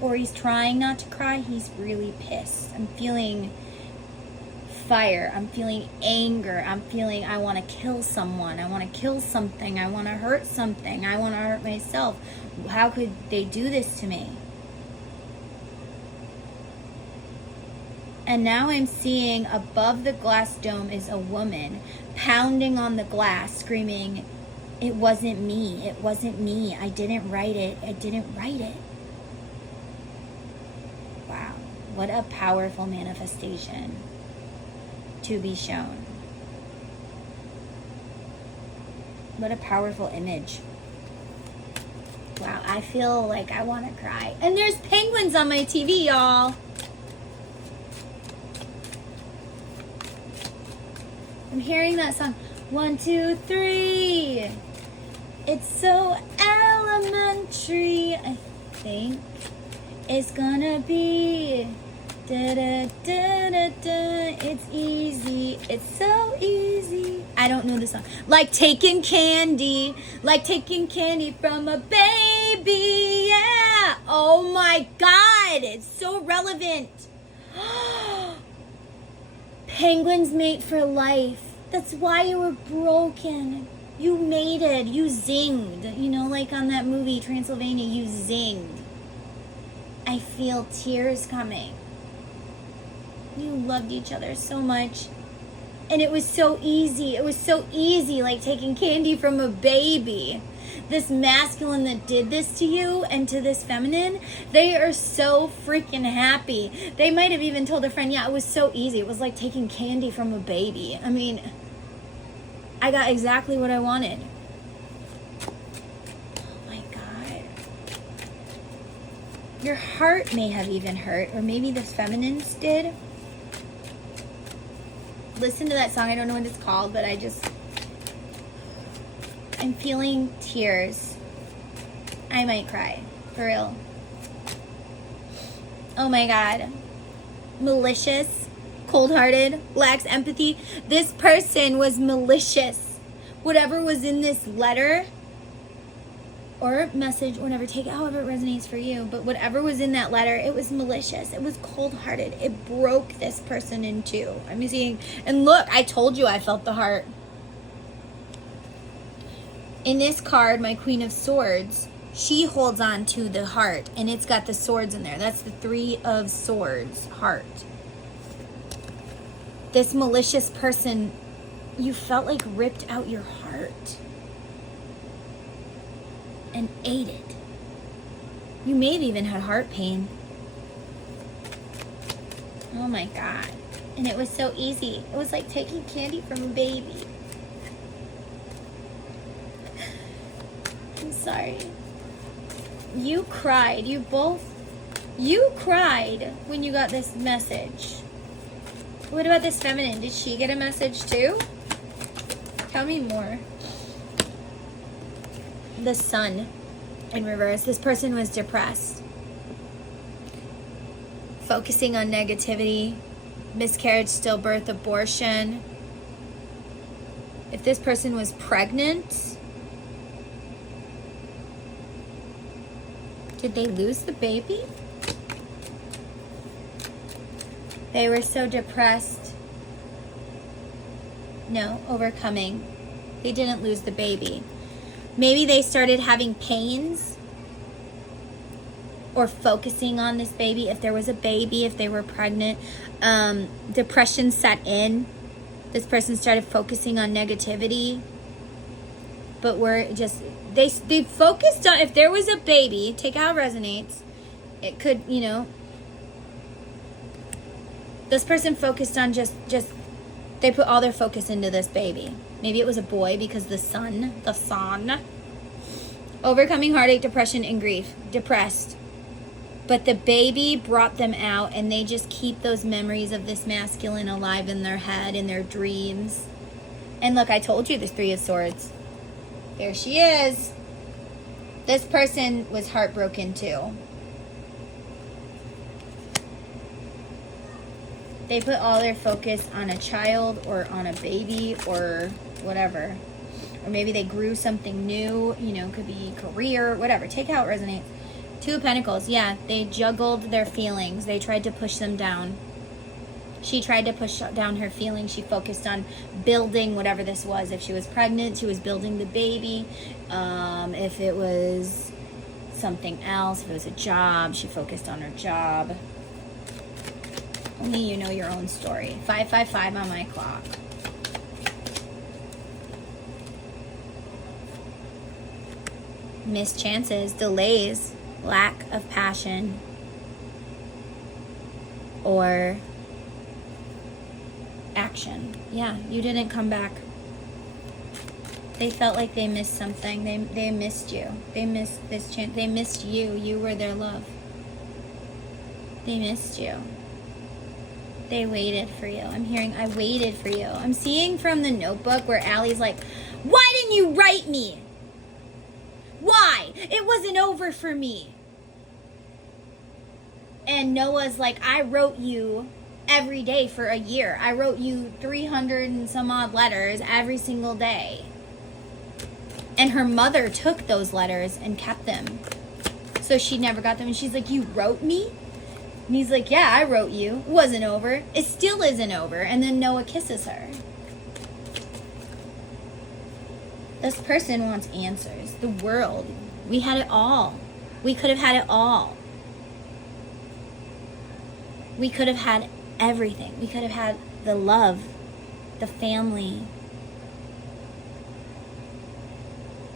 Or he's trying not to cry. He's really pissed. I'm feeling fire. I'm feeling anger. I'm feeling I want to kill someone. I want to kill something. I want to hurt something. I want to hurt myself. How could they do this to me? And now I'm seeing above the glass dome is a woman pounding on the glass, screaming, "It wasn't me. It wasn't me. I didn't write it. I didn't write it." Wow. What a powerful manifestation to be shown. What a powerful image. Wow, I feel like I want to cry. And there's penguins on my TV, y'all. I'm hearing that song. 1, 2, 3. It's so elementary. I think it's gonna be da da da da da. It's easy. It's so easy. I don't know the song. Like taking candy from a baby. Yeah. Oh my God. It's so relevant. Penguins mate for life. That's why you were broken. You mated. You zinged. You know, like on that movie Transylvania, you zinged. I feel tears coming. You loved each other so much. And it was so easy. It was so easy, like taking candy from a baby. This masculine that did this to you and to this feminine, they are so freaking happy. They might have even told a friend, yeah, it was so easy. It was like taking candy from a baby. I mean, I got exactly what I wanted. Oh my God. Your heart may have even hurt, or maybe the feminines did. Listen to that song. I don't know what it's called, but I'm feeling tears. I might cry. For real. Oh my God. Malicious, cold-hearted, lacks empathy. This person was malicious. Whatever was in this letter or message, whatever, take it however it resonates for you, but whatever was in that letter, it was malicious. It was cold-hearted. It broke this person in two. I'm seeing, and look, I told you I felt the heart. In this card, my Queen of Swords, she holds on to the heart, and it's got the swords in there. That's the 3 of Swords heart. This malicious person, you felt like ripped out your heart and ate it. You may have even had heart pain. Oh my God. And it was so easy. It was like taking candy from a baby. I'm sorry. You cried. You cried when you got this message. What about this feminine? Did she get a message too? Tell me more. The Sun in reverse. This person was depressed. Focusing on negativity, miscarriage, stillbirth, abortion. If this person was pregnant, did they lose the baby? They were so depressed. No, overcoming. They didn't lose the baby. Maybe they started having pains or focusing on this baby. If there was a baby, if they were pregnant, depression set in. This person started focusing on negativity. But we're just, they focused on, if there was a baby, take how it resonates, it could, This person focused on just they put all their focus into this baby. Maybe it was a boy because the son. Overcoming heartache, depression, and grief. Depressed. But the baby brought them out, and they just keep those memories of this masculine alive in their head, in their dreams. And look, I told you there's 3 of Swords. There she is. This person was heartbroken too. They put all their focus on a child or on a baby or whatever. Or maybe they grew something new, you know, could be career, whatever. Take how it resonates. 2 of Pentacles, yeah, they juggled their feelings. They tried to push them down. She tried to push down her feelings. She focused on building whatever this was. If she was pregnant, she was building the baby. If it was something else, if it was a job, she focused on her job. Only you know your own story. 555 on my clock. Missed chances, delays, lack of passion, or action. Yeah, you didn't come back. They felt like they missed something. They missed you. They missed this chance. They missed you. You were their love. They missed you. They waited for you. I'm hearing, I waited for you. I'm seeing from the Notebook where Allie's like, why didn't you write me? Why? It wasn't over for me. And Noah's like, I wrote you every day for a year. I wrote you 300 and some odd letters every single day. And her mother took those letters and kept them. So she never got them. And she's like, you wrote me? And he's like, yeah, I wrote you. It wasn't over. It still isn't over. And then Noah kisses her. This person wants answers. The world. We had it all. We could have had it all. We could have had everything. We could have had the love, the family.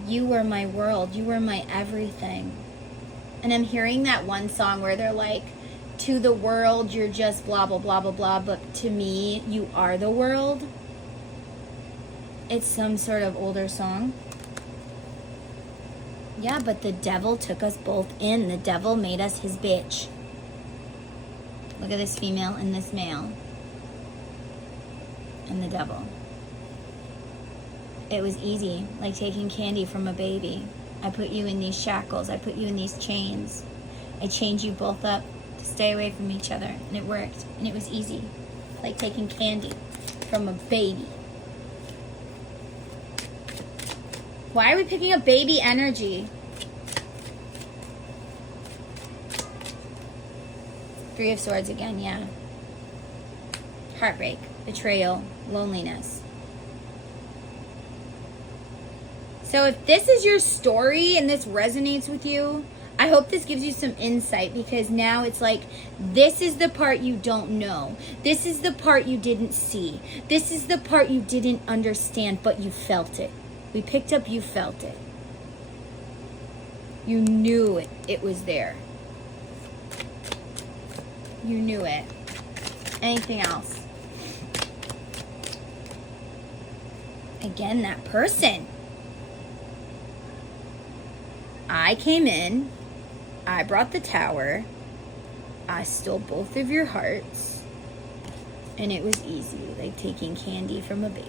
You were my world. You were my everything. And I'm hearing that one song where they're like, to the world, you're just blah, blah, blah, blah, blah. But to me, you are the world. It's some sort of older song. Yeah, but the devil took us both in. The devil made us his bitch. Look at this female and this male. And the devil. It was easy, like taking candy from a baby. I put you in these shackles. I put you in these chains. I chained you both up to stay away from each other. And it worked. And it was easy. Like taking candy from a baby. Why are we picking up baby energy? 3 of Swords again, yeah. Heartbreak, betrayal, loneliness. So if this is your story and this resonates with you, I hope this gives you some insight, because now it's like, this is the part you don't know. This is the part you didn't see. This is the part you didn't understand, but you felt it. We picked up, you felt it. You knew it. It was there. You knew it. Anything else? Again, that person. I came in. I brought the tower. I stole both of your hearts. And it was easy, like taking candy from a baby.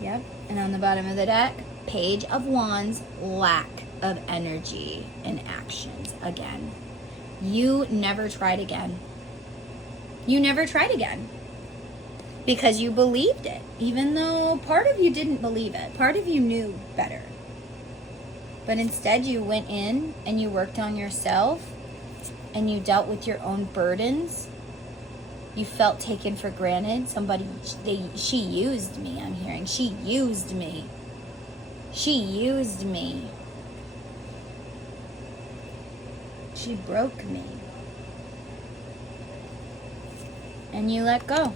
Yep, and on the bottom of the deck, Page of Wands, lack of energy and actions again. You never tried again. You never tried again. Because you believed it, even though part of you didn't believe it. Part of you knew better. But instead you went in and you worked on yourself and you dealt with your own burdens. You felt taken for granted. She used me, I'm hearing. She used me. She used me. She broke me. And you let go.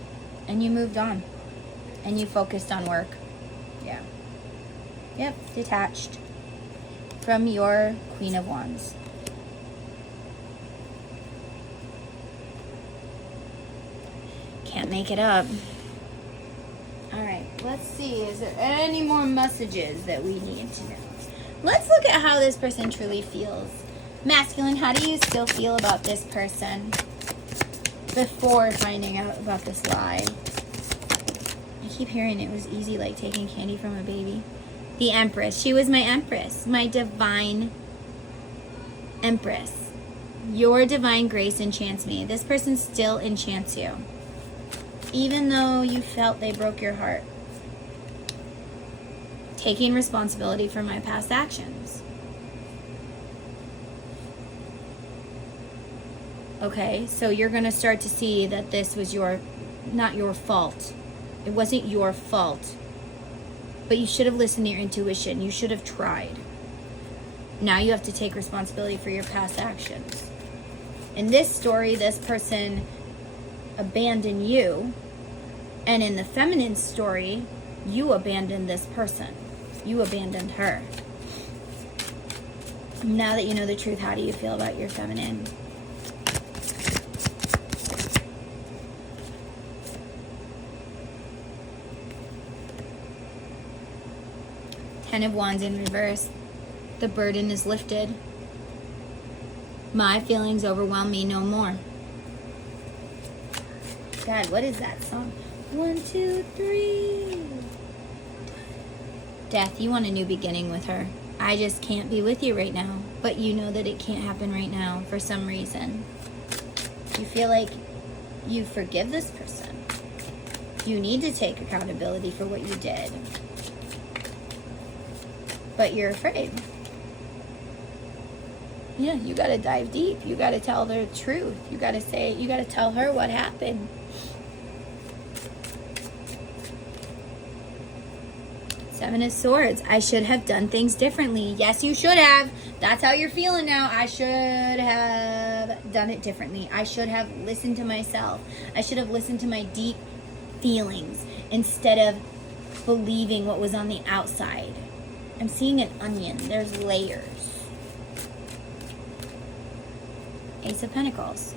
And you moved on. And you focused on work. Yeah. Yep, detached from your Queen of Wands. Can't make it up. All right, let's see. Is there any more messages that we need to know? Let's look at how this person truly feels. Masculine, how do you still feel about this person before finding out about this lie? I keep hearing it was easy, like taking candy from a baby. The Empress. She was my Empress, my divine Empress. Your divine grace enchants me. This person still enchants you, even though you felt they broke your heart. Taking responsibility for my past actions. Okay, so you're going to start to see that this was not your fault. It wasn't your fault. But you should have listened to your intuition. You should have tried. Now you have to take responsibility for your past actions. In this story, this person abandoned you. And in the feminine story, you abandoned this person. You abandoned her. Now that you know the truth, how do you feel about your feminine? Ten of Wands in reverse. The burden is lifted. My feelings overwhelm me no more. God, what is that song? 1, 2, 3. Death, you want a new beginning with her. I just can't be with you right now. But you know that it can't happen right now for some reason. You feel like you forgive this person. You need to take accountability for what you did. But you're afraid. Yeah, you gotta dive deep. You gotta tell the truth. You gotta tell her what happened. Seven of Swords. I should have done things differently. Yes, you should have. That's how you're feeling now. I should have done it differently. I should have listened to myself. I should have listened to my deep feelings instead of believing what was on the outside. I'm seeing an onion. There's layers. Ace of Pentacles.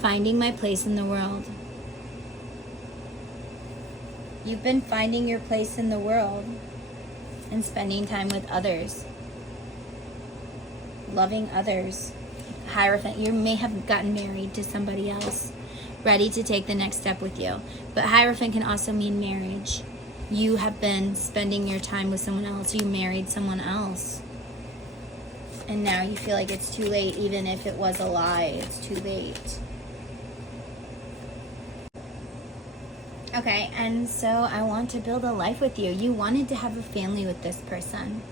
Finding my place in the world. You've been finding your place in the world and spending time with others. Loving others. Hierophant, you may have gotten married to somebody else, ready to take the next step with you. But Hierophant can also mean marriage. You have been spending your time with someone else. You married someone else. And now you feel like it's too late, even if it was a lie. It's too late. Okay, and so I want to build a life with you. You wanted to have a family with this person.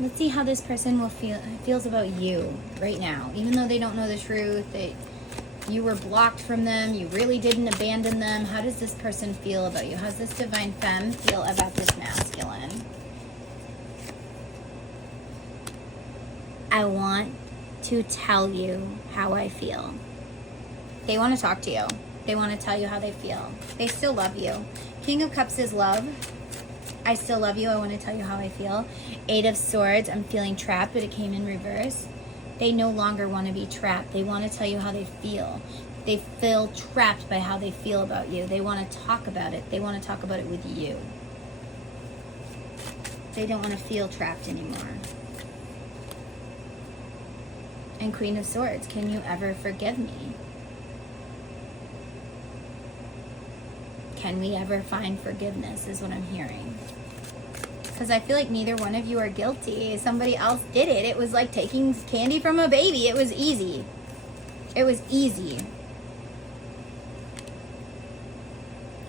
Let's see how this person feels about you right now. Even though they don't know the truth, you were blocked from them, you really didn't abandon them. How does this person feel about you? How's this divine femme feel about this masculine? I want to tell you how I feel. They want to talk to you. They want to tell you how they feel. They still love you. King of Cups is love. I still love you. I want to tell you how I feel. Eight of Swords. I'm feeling trapped, but it came in reverse. They no longer want to be trapped. They want to tell you how they feel. They feel trapped by how they feel about you. They want to talk about it. They want to talk about it with you. They don't want to feel trapped anymore. And Queen of Swords. Can you ever forgive me? Can we ever find forgiveness is what I'm hearing. Because I feel like neither one of you are guilty. Somebody else did it. It was like taking candy from a baby. It was easy. It was easy.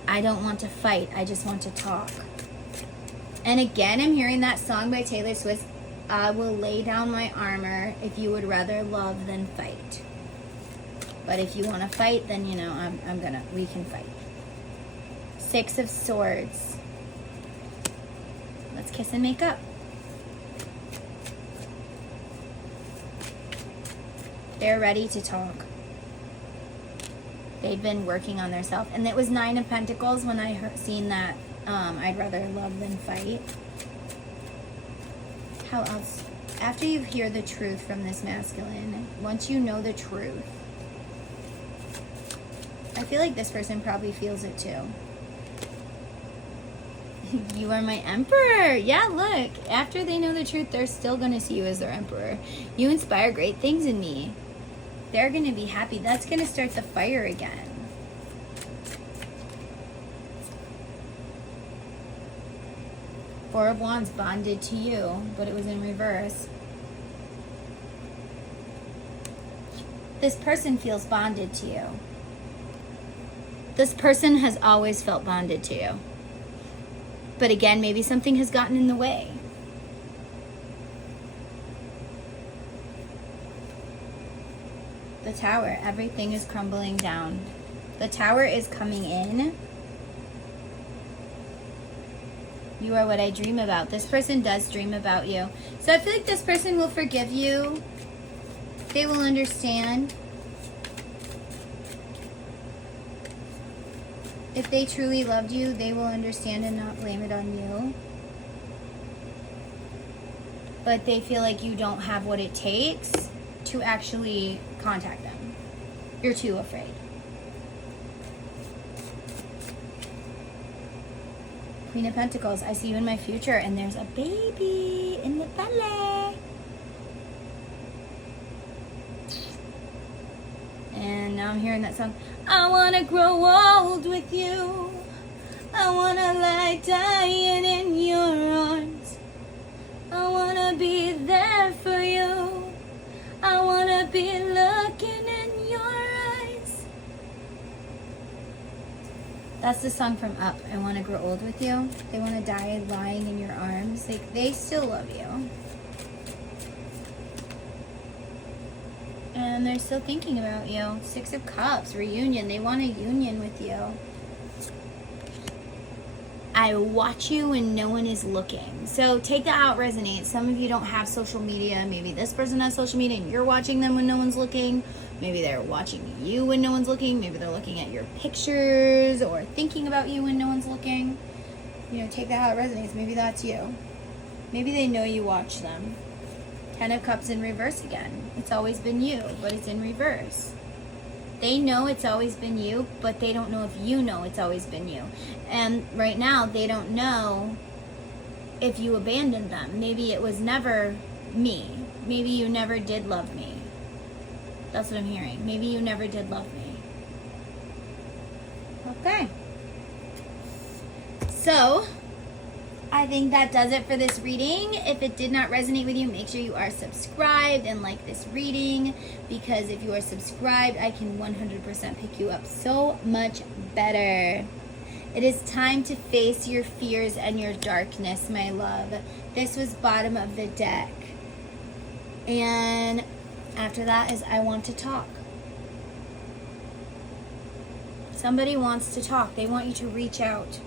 I don't want to fight. I just want to talk. And again, I'm hearing that song by Taylor Swift. I will lay down my armor if you would rather love than fight. But if you want to fight, then, you know, we can fight. Six of Swords. Let's kiss and make up. They're ready to talk. They've been working on themselves. And it was 9 of Pentacles when I seen that. I'd rather love than fight. How else? After you hear the truth from this masculine, once you know the truth, I feel like this person probably feels it too. You are my emperor. Yeah, look. After they know the truth, they're still going to see you as their emperor. You inspire great things in me. They're going to be happy. That's going to start the fire again. Four of Wands bonded to you, but it was in reverse. This person feels bonded to you. This person has always felt bonded to you. But again, maybe something has gotten in the way. The Tower, everything is crumbling down. The Tower is coming in. You are what I dream about. This person does dream about you. So I feel like this person will forgive you. They will understand. If they truly loved you, they will understand and not blame it on you. But they feel like you don't have what it takes to actually contact them. You're too afraid. Queen of Pentacles, I see you in my future, and there's a baby in the belly. And now I'm hearing that song. I want to grow old with you. I want to lie dying in your arms. I want to be there for you. I want to be looking in your eyes. That's the song from Up. I want to grow old with you. They want to die lying in your arms. They still love you. And they're still thinking about you. 6 of Cups, reunion. They want a union with you. I watch you when no one is looking. So take that how it resonates. Some of you don't have social media. Maybe this person has social media and you're watching them when no one's looking. Maybe they're watching you when no one's looking. Maybe they're looking at your pictures or thinking about you when no one's looking. You know, take that how it resonates. Maybe that's you. Maybe they know you watch them. 10 of Cups in reverse again. It's always been you, but it's in reverse. They know it's always been you, but they don't know if you know it's always been you. And right now, they don't know if you abandoned them. Maybe it was never me. Maybe you never did love me. That's what I'm hearing. Maybe you never did love me. Okay. So, I think that does it for this reading. If it did not resonate with you, make sure you are subscribed and like this reading, because if you are subscribed, I can 100% pick you up so much better. It is time to face your fears and your darkness, my love. This was bottom of the deck. And after that is I want to talk. Somebody wants to talk. They want you to reach out.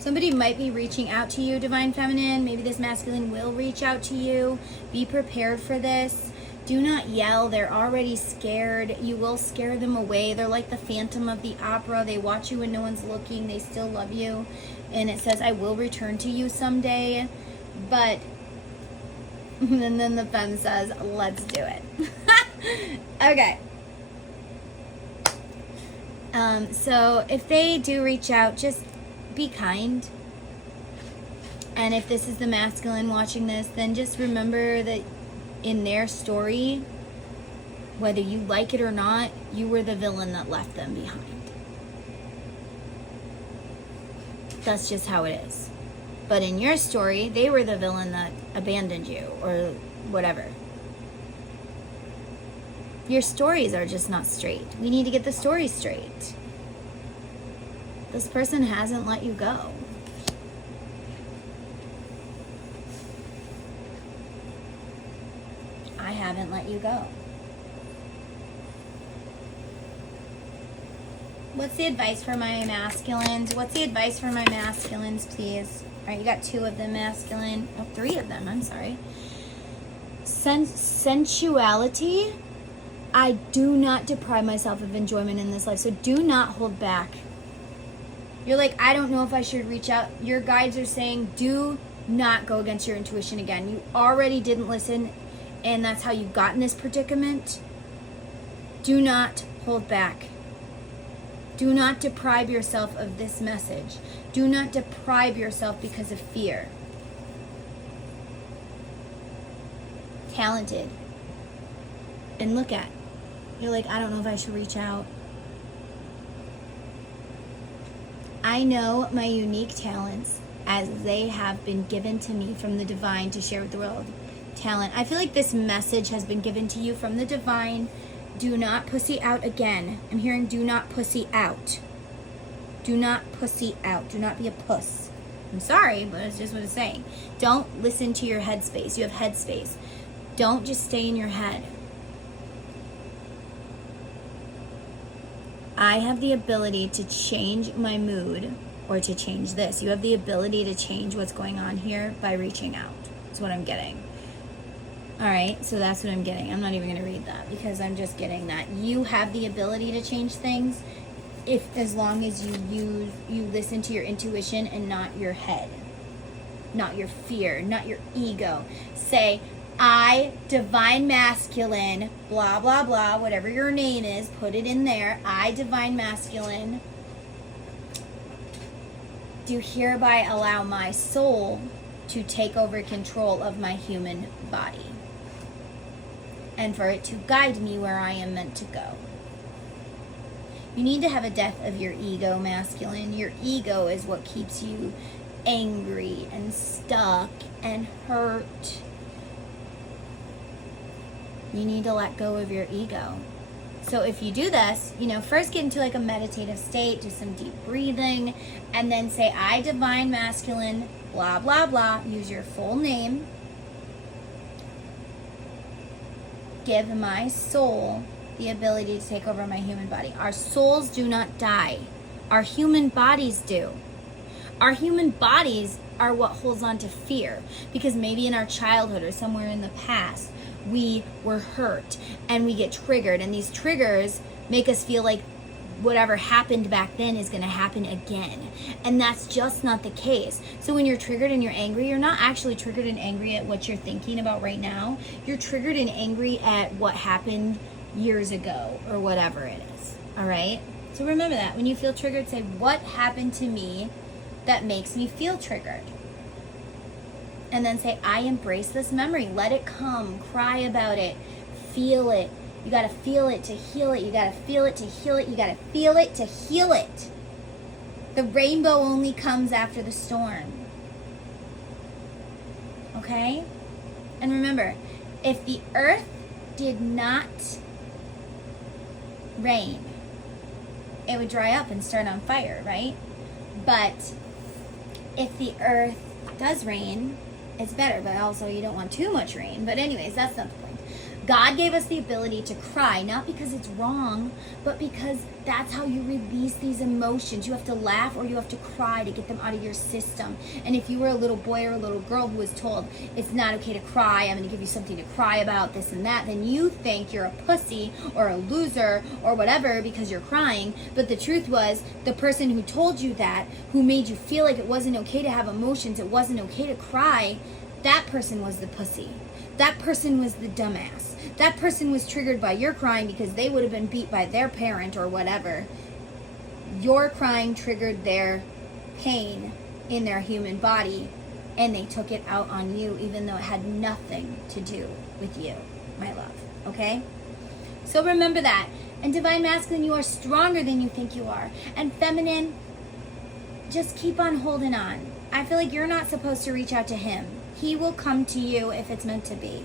Somebody might be reaching out to you, Divine Feminine. Maybe this masculine will reach out to you. Be prepared for this. Do not yell. They're already scared. You will scare them away. They're like the Phantom of the Opera. They watch you when no one's looking. They still love you. And it says, I will return to you someday. But, and then the femme says, let's do it. Okay. So if they do reach out, just be kind. And if this is the masculine watching this, then just remember that in their story, whether you like it or not, you were the villain that left them behind. That's just how it is. But in your story, they were the villain that abandoned you or whatever. Your stories are just not straight. We need to get the story straight. This person hasn't let you go. I haven't let you go. What's the advice for my masculines? What's the advice for my masculines, please? All right, you got 2 of them masculine. Oh, 3 of them, I'm sorry. Sensuality I do not deprive myself of enjoyment in this life. So do not hold back. You're like, I don't know if I should reach out. Your guides are saying, do not go against your intuition again. You already didn't listen, and that's how you got in this predicament. Do not hold back. Do not deprive yourself of this message. Do not deprive yourself because of fear. Talented. And look at, you're like, I don't know if I should reach out. I know my unique talents as they have been given to me from the divine to share with the world. Talent. I feel like this message has been given to you from the divine. Do not pussy out again. I'm hearing do not pussy out. Do not pussy out. Do not be a puss. I'm sorry, but it's just what it's saying. Don't listen to your headspace. You have headspace. Don't just stay in your head. I have the ability to change my mood or to change this. You have the ability to change what's going on here by reaching out. That's what I'm getting. All right, so that's what I'm getting. I'm not even going to read that because I'm just getting that. You have the ability to change things as long as you listen to your intuition and not your head, not your fear, not your ego. Say, I, divine masculine, blah, blah, blah, whatever your name is, put it in there. I, divine masculine, do hereby allow my soul to take over control of my human body and for it to guide me where I am meant to go. You need to have a death of your ego, masculine. Your ego is what keeps you angry and stuck and hurt. You need to let go of your ego. So if you do this, first get into like a meditative state, do some deep breathing, and then say, I, divine masculine, blah, blah, blah. Use your full name. Give my soul the ability to take over my human body. Our souls do not die. Our human bodies do. Our human bodies are what holds on to fear, because maybe in our childhood or somewhere in the past, we were hurt and we get triggered, and these triggers make us feel like whatever happened back then is going to happen again, and that's just not the case. So when you're triggered and you're angry, you're not actually triggered and angry at what you're thinking about right now. You're triggered and angry at what happened years ago or whatever it is. All right, so remember that when you feel triggered, say, what happened to me that makes me feel triggered? And then say, I embrace this memory. Let it come. Cry about it. Feel it. You got to feel it to heal it. You got to feel it to heal it. You got to feel it to heal it. The rainbow only comes after the storm. Okay? And remember, if the earth did not rain, it would dry up and start on fire, right? But if the earth does rain, it's better, but also you don't want too much rain. But anyways, that's not the point. God gave us the ability to cry, not because it's wrong, but because that's how you release these emotions. You have to laugh or you have to cry to get them out of your system. And if you were a little boy or a little girl who was told, it's not okay to cry, I'm going to give you something to cry about, this and that, then you think you're a pussy or a loser or whatever because you're crying. But the truth was, the person who told you that, who made you feel like it wasn't okay to have emotions, it wasn't okay to cry, that person was the pussy. That person was the dumbass. That person was triggered by your crying because they would have been beat by their parent or whatever. Your crying triggered their pain in their human body, and they took it out on you even though it had nothing to do with you, my love. Okay? So remember that. And divine masculine, you are stronger than you think you are. And feminine, just keep on holding on. I feel like you're not supposed to reach out to him. He will come to you if it's meant to be.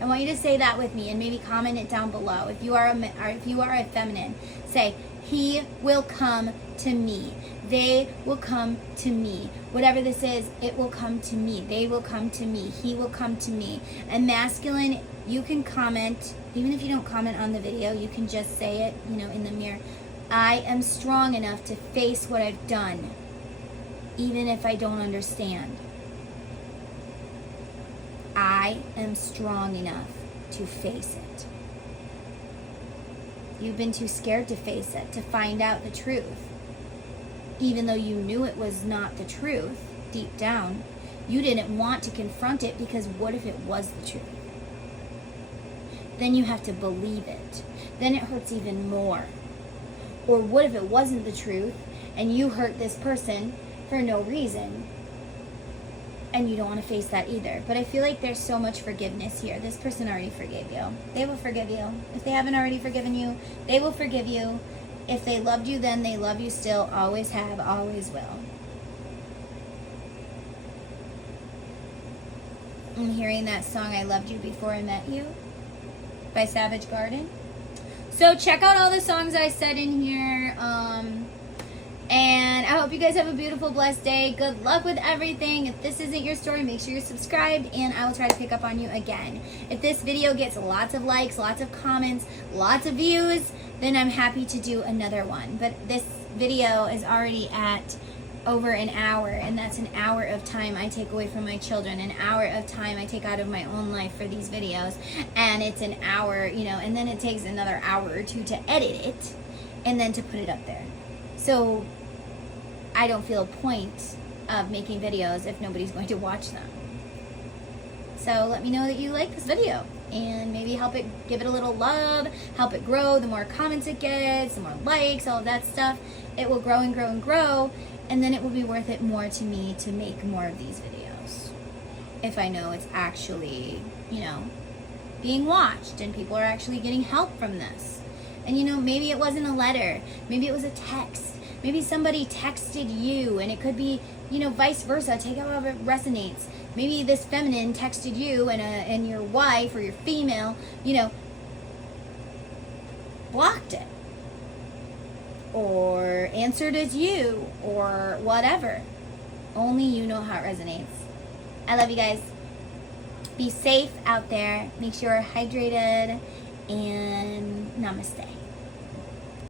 I want you to say that with me and maybe comment it down below. If you are a feminine, say, he will come to me. They will come to me. Whatever this is, it will come to me. They will come to me. He will come to me. And masculine, you can comment, even if you don't comment on the video, you can just say it, in the mirror. I am strong enough to face what I've done, even if I don't understand. I am strong enough to face it. You've been too scared to face it, to find out the truth. Even though you knew it was not the truth deep down, you didn't want to confront it because what if it was the truth? Then you have to believe it. Then it hurts even more. Or what if it wasn't the truth and you hurt this person for no reason? And you don't want to face that either. But I feel like there's so much forgiveness here. This person already forgave you. They will forgive you. If they haven't already forgiven you, they will forgive you. If they loved you then, they love you still. Always have, always will. I'm hearing that song, I Loved You Before I Met You, by Savage Garden. So check out all the songs I said in here. And I hope you guys have a beautiful, blessed day. Good luck with everything. If this isn't your story, make sure you're subscribed, and I will try to pick up on you again. If this video gets lots of likes, lots of comments, lots of views, then I'm happy to do another one. But this video is already at over an hour, and that's an hour of time I take away from my children, an hour of time I take out of my own life for these videos, and it's an hour, you know, and then it takes another hour or two to edit it and then to put it up there. So I don't feel a point of making videos if nobody's going to watch them. So let me know that you like this video and maybe help it, give it a little love, help it grow. The more comments it gets, the more likes, all of that stuff, it will grow and grow and grow, and then it will be worth it more to me to make more of these videos. If I know it's actually, you know, being watched and people are actually getting help from this. And you know, maybe it wasn't a letter, maybe it was a text. Maybe somebody texted you, and it could be, you know, vice versa. Take it however it resonates. Maybe this feminine texted you, and your wife or your female, you know, blocked it or answered as you or whatever. Only you know how it resonates. I love you guys. Be safe out there. Make sure you're hydrated, and namaste.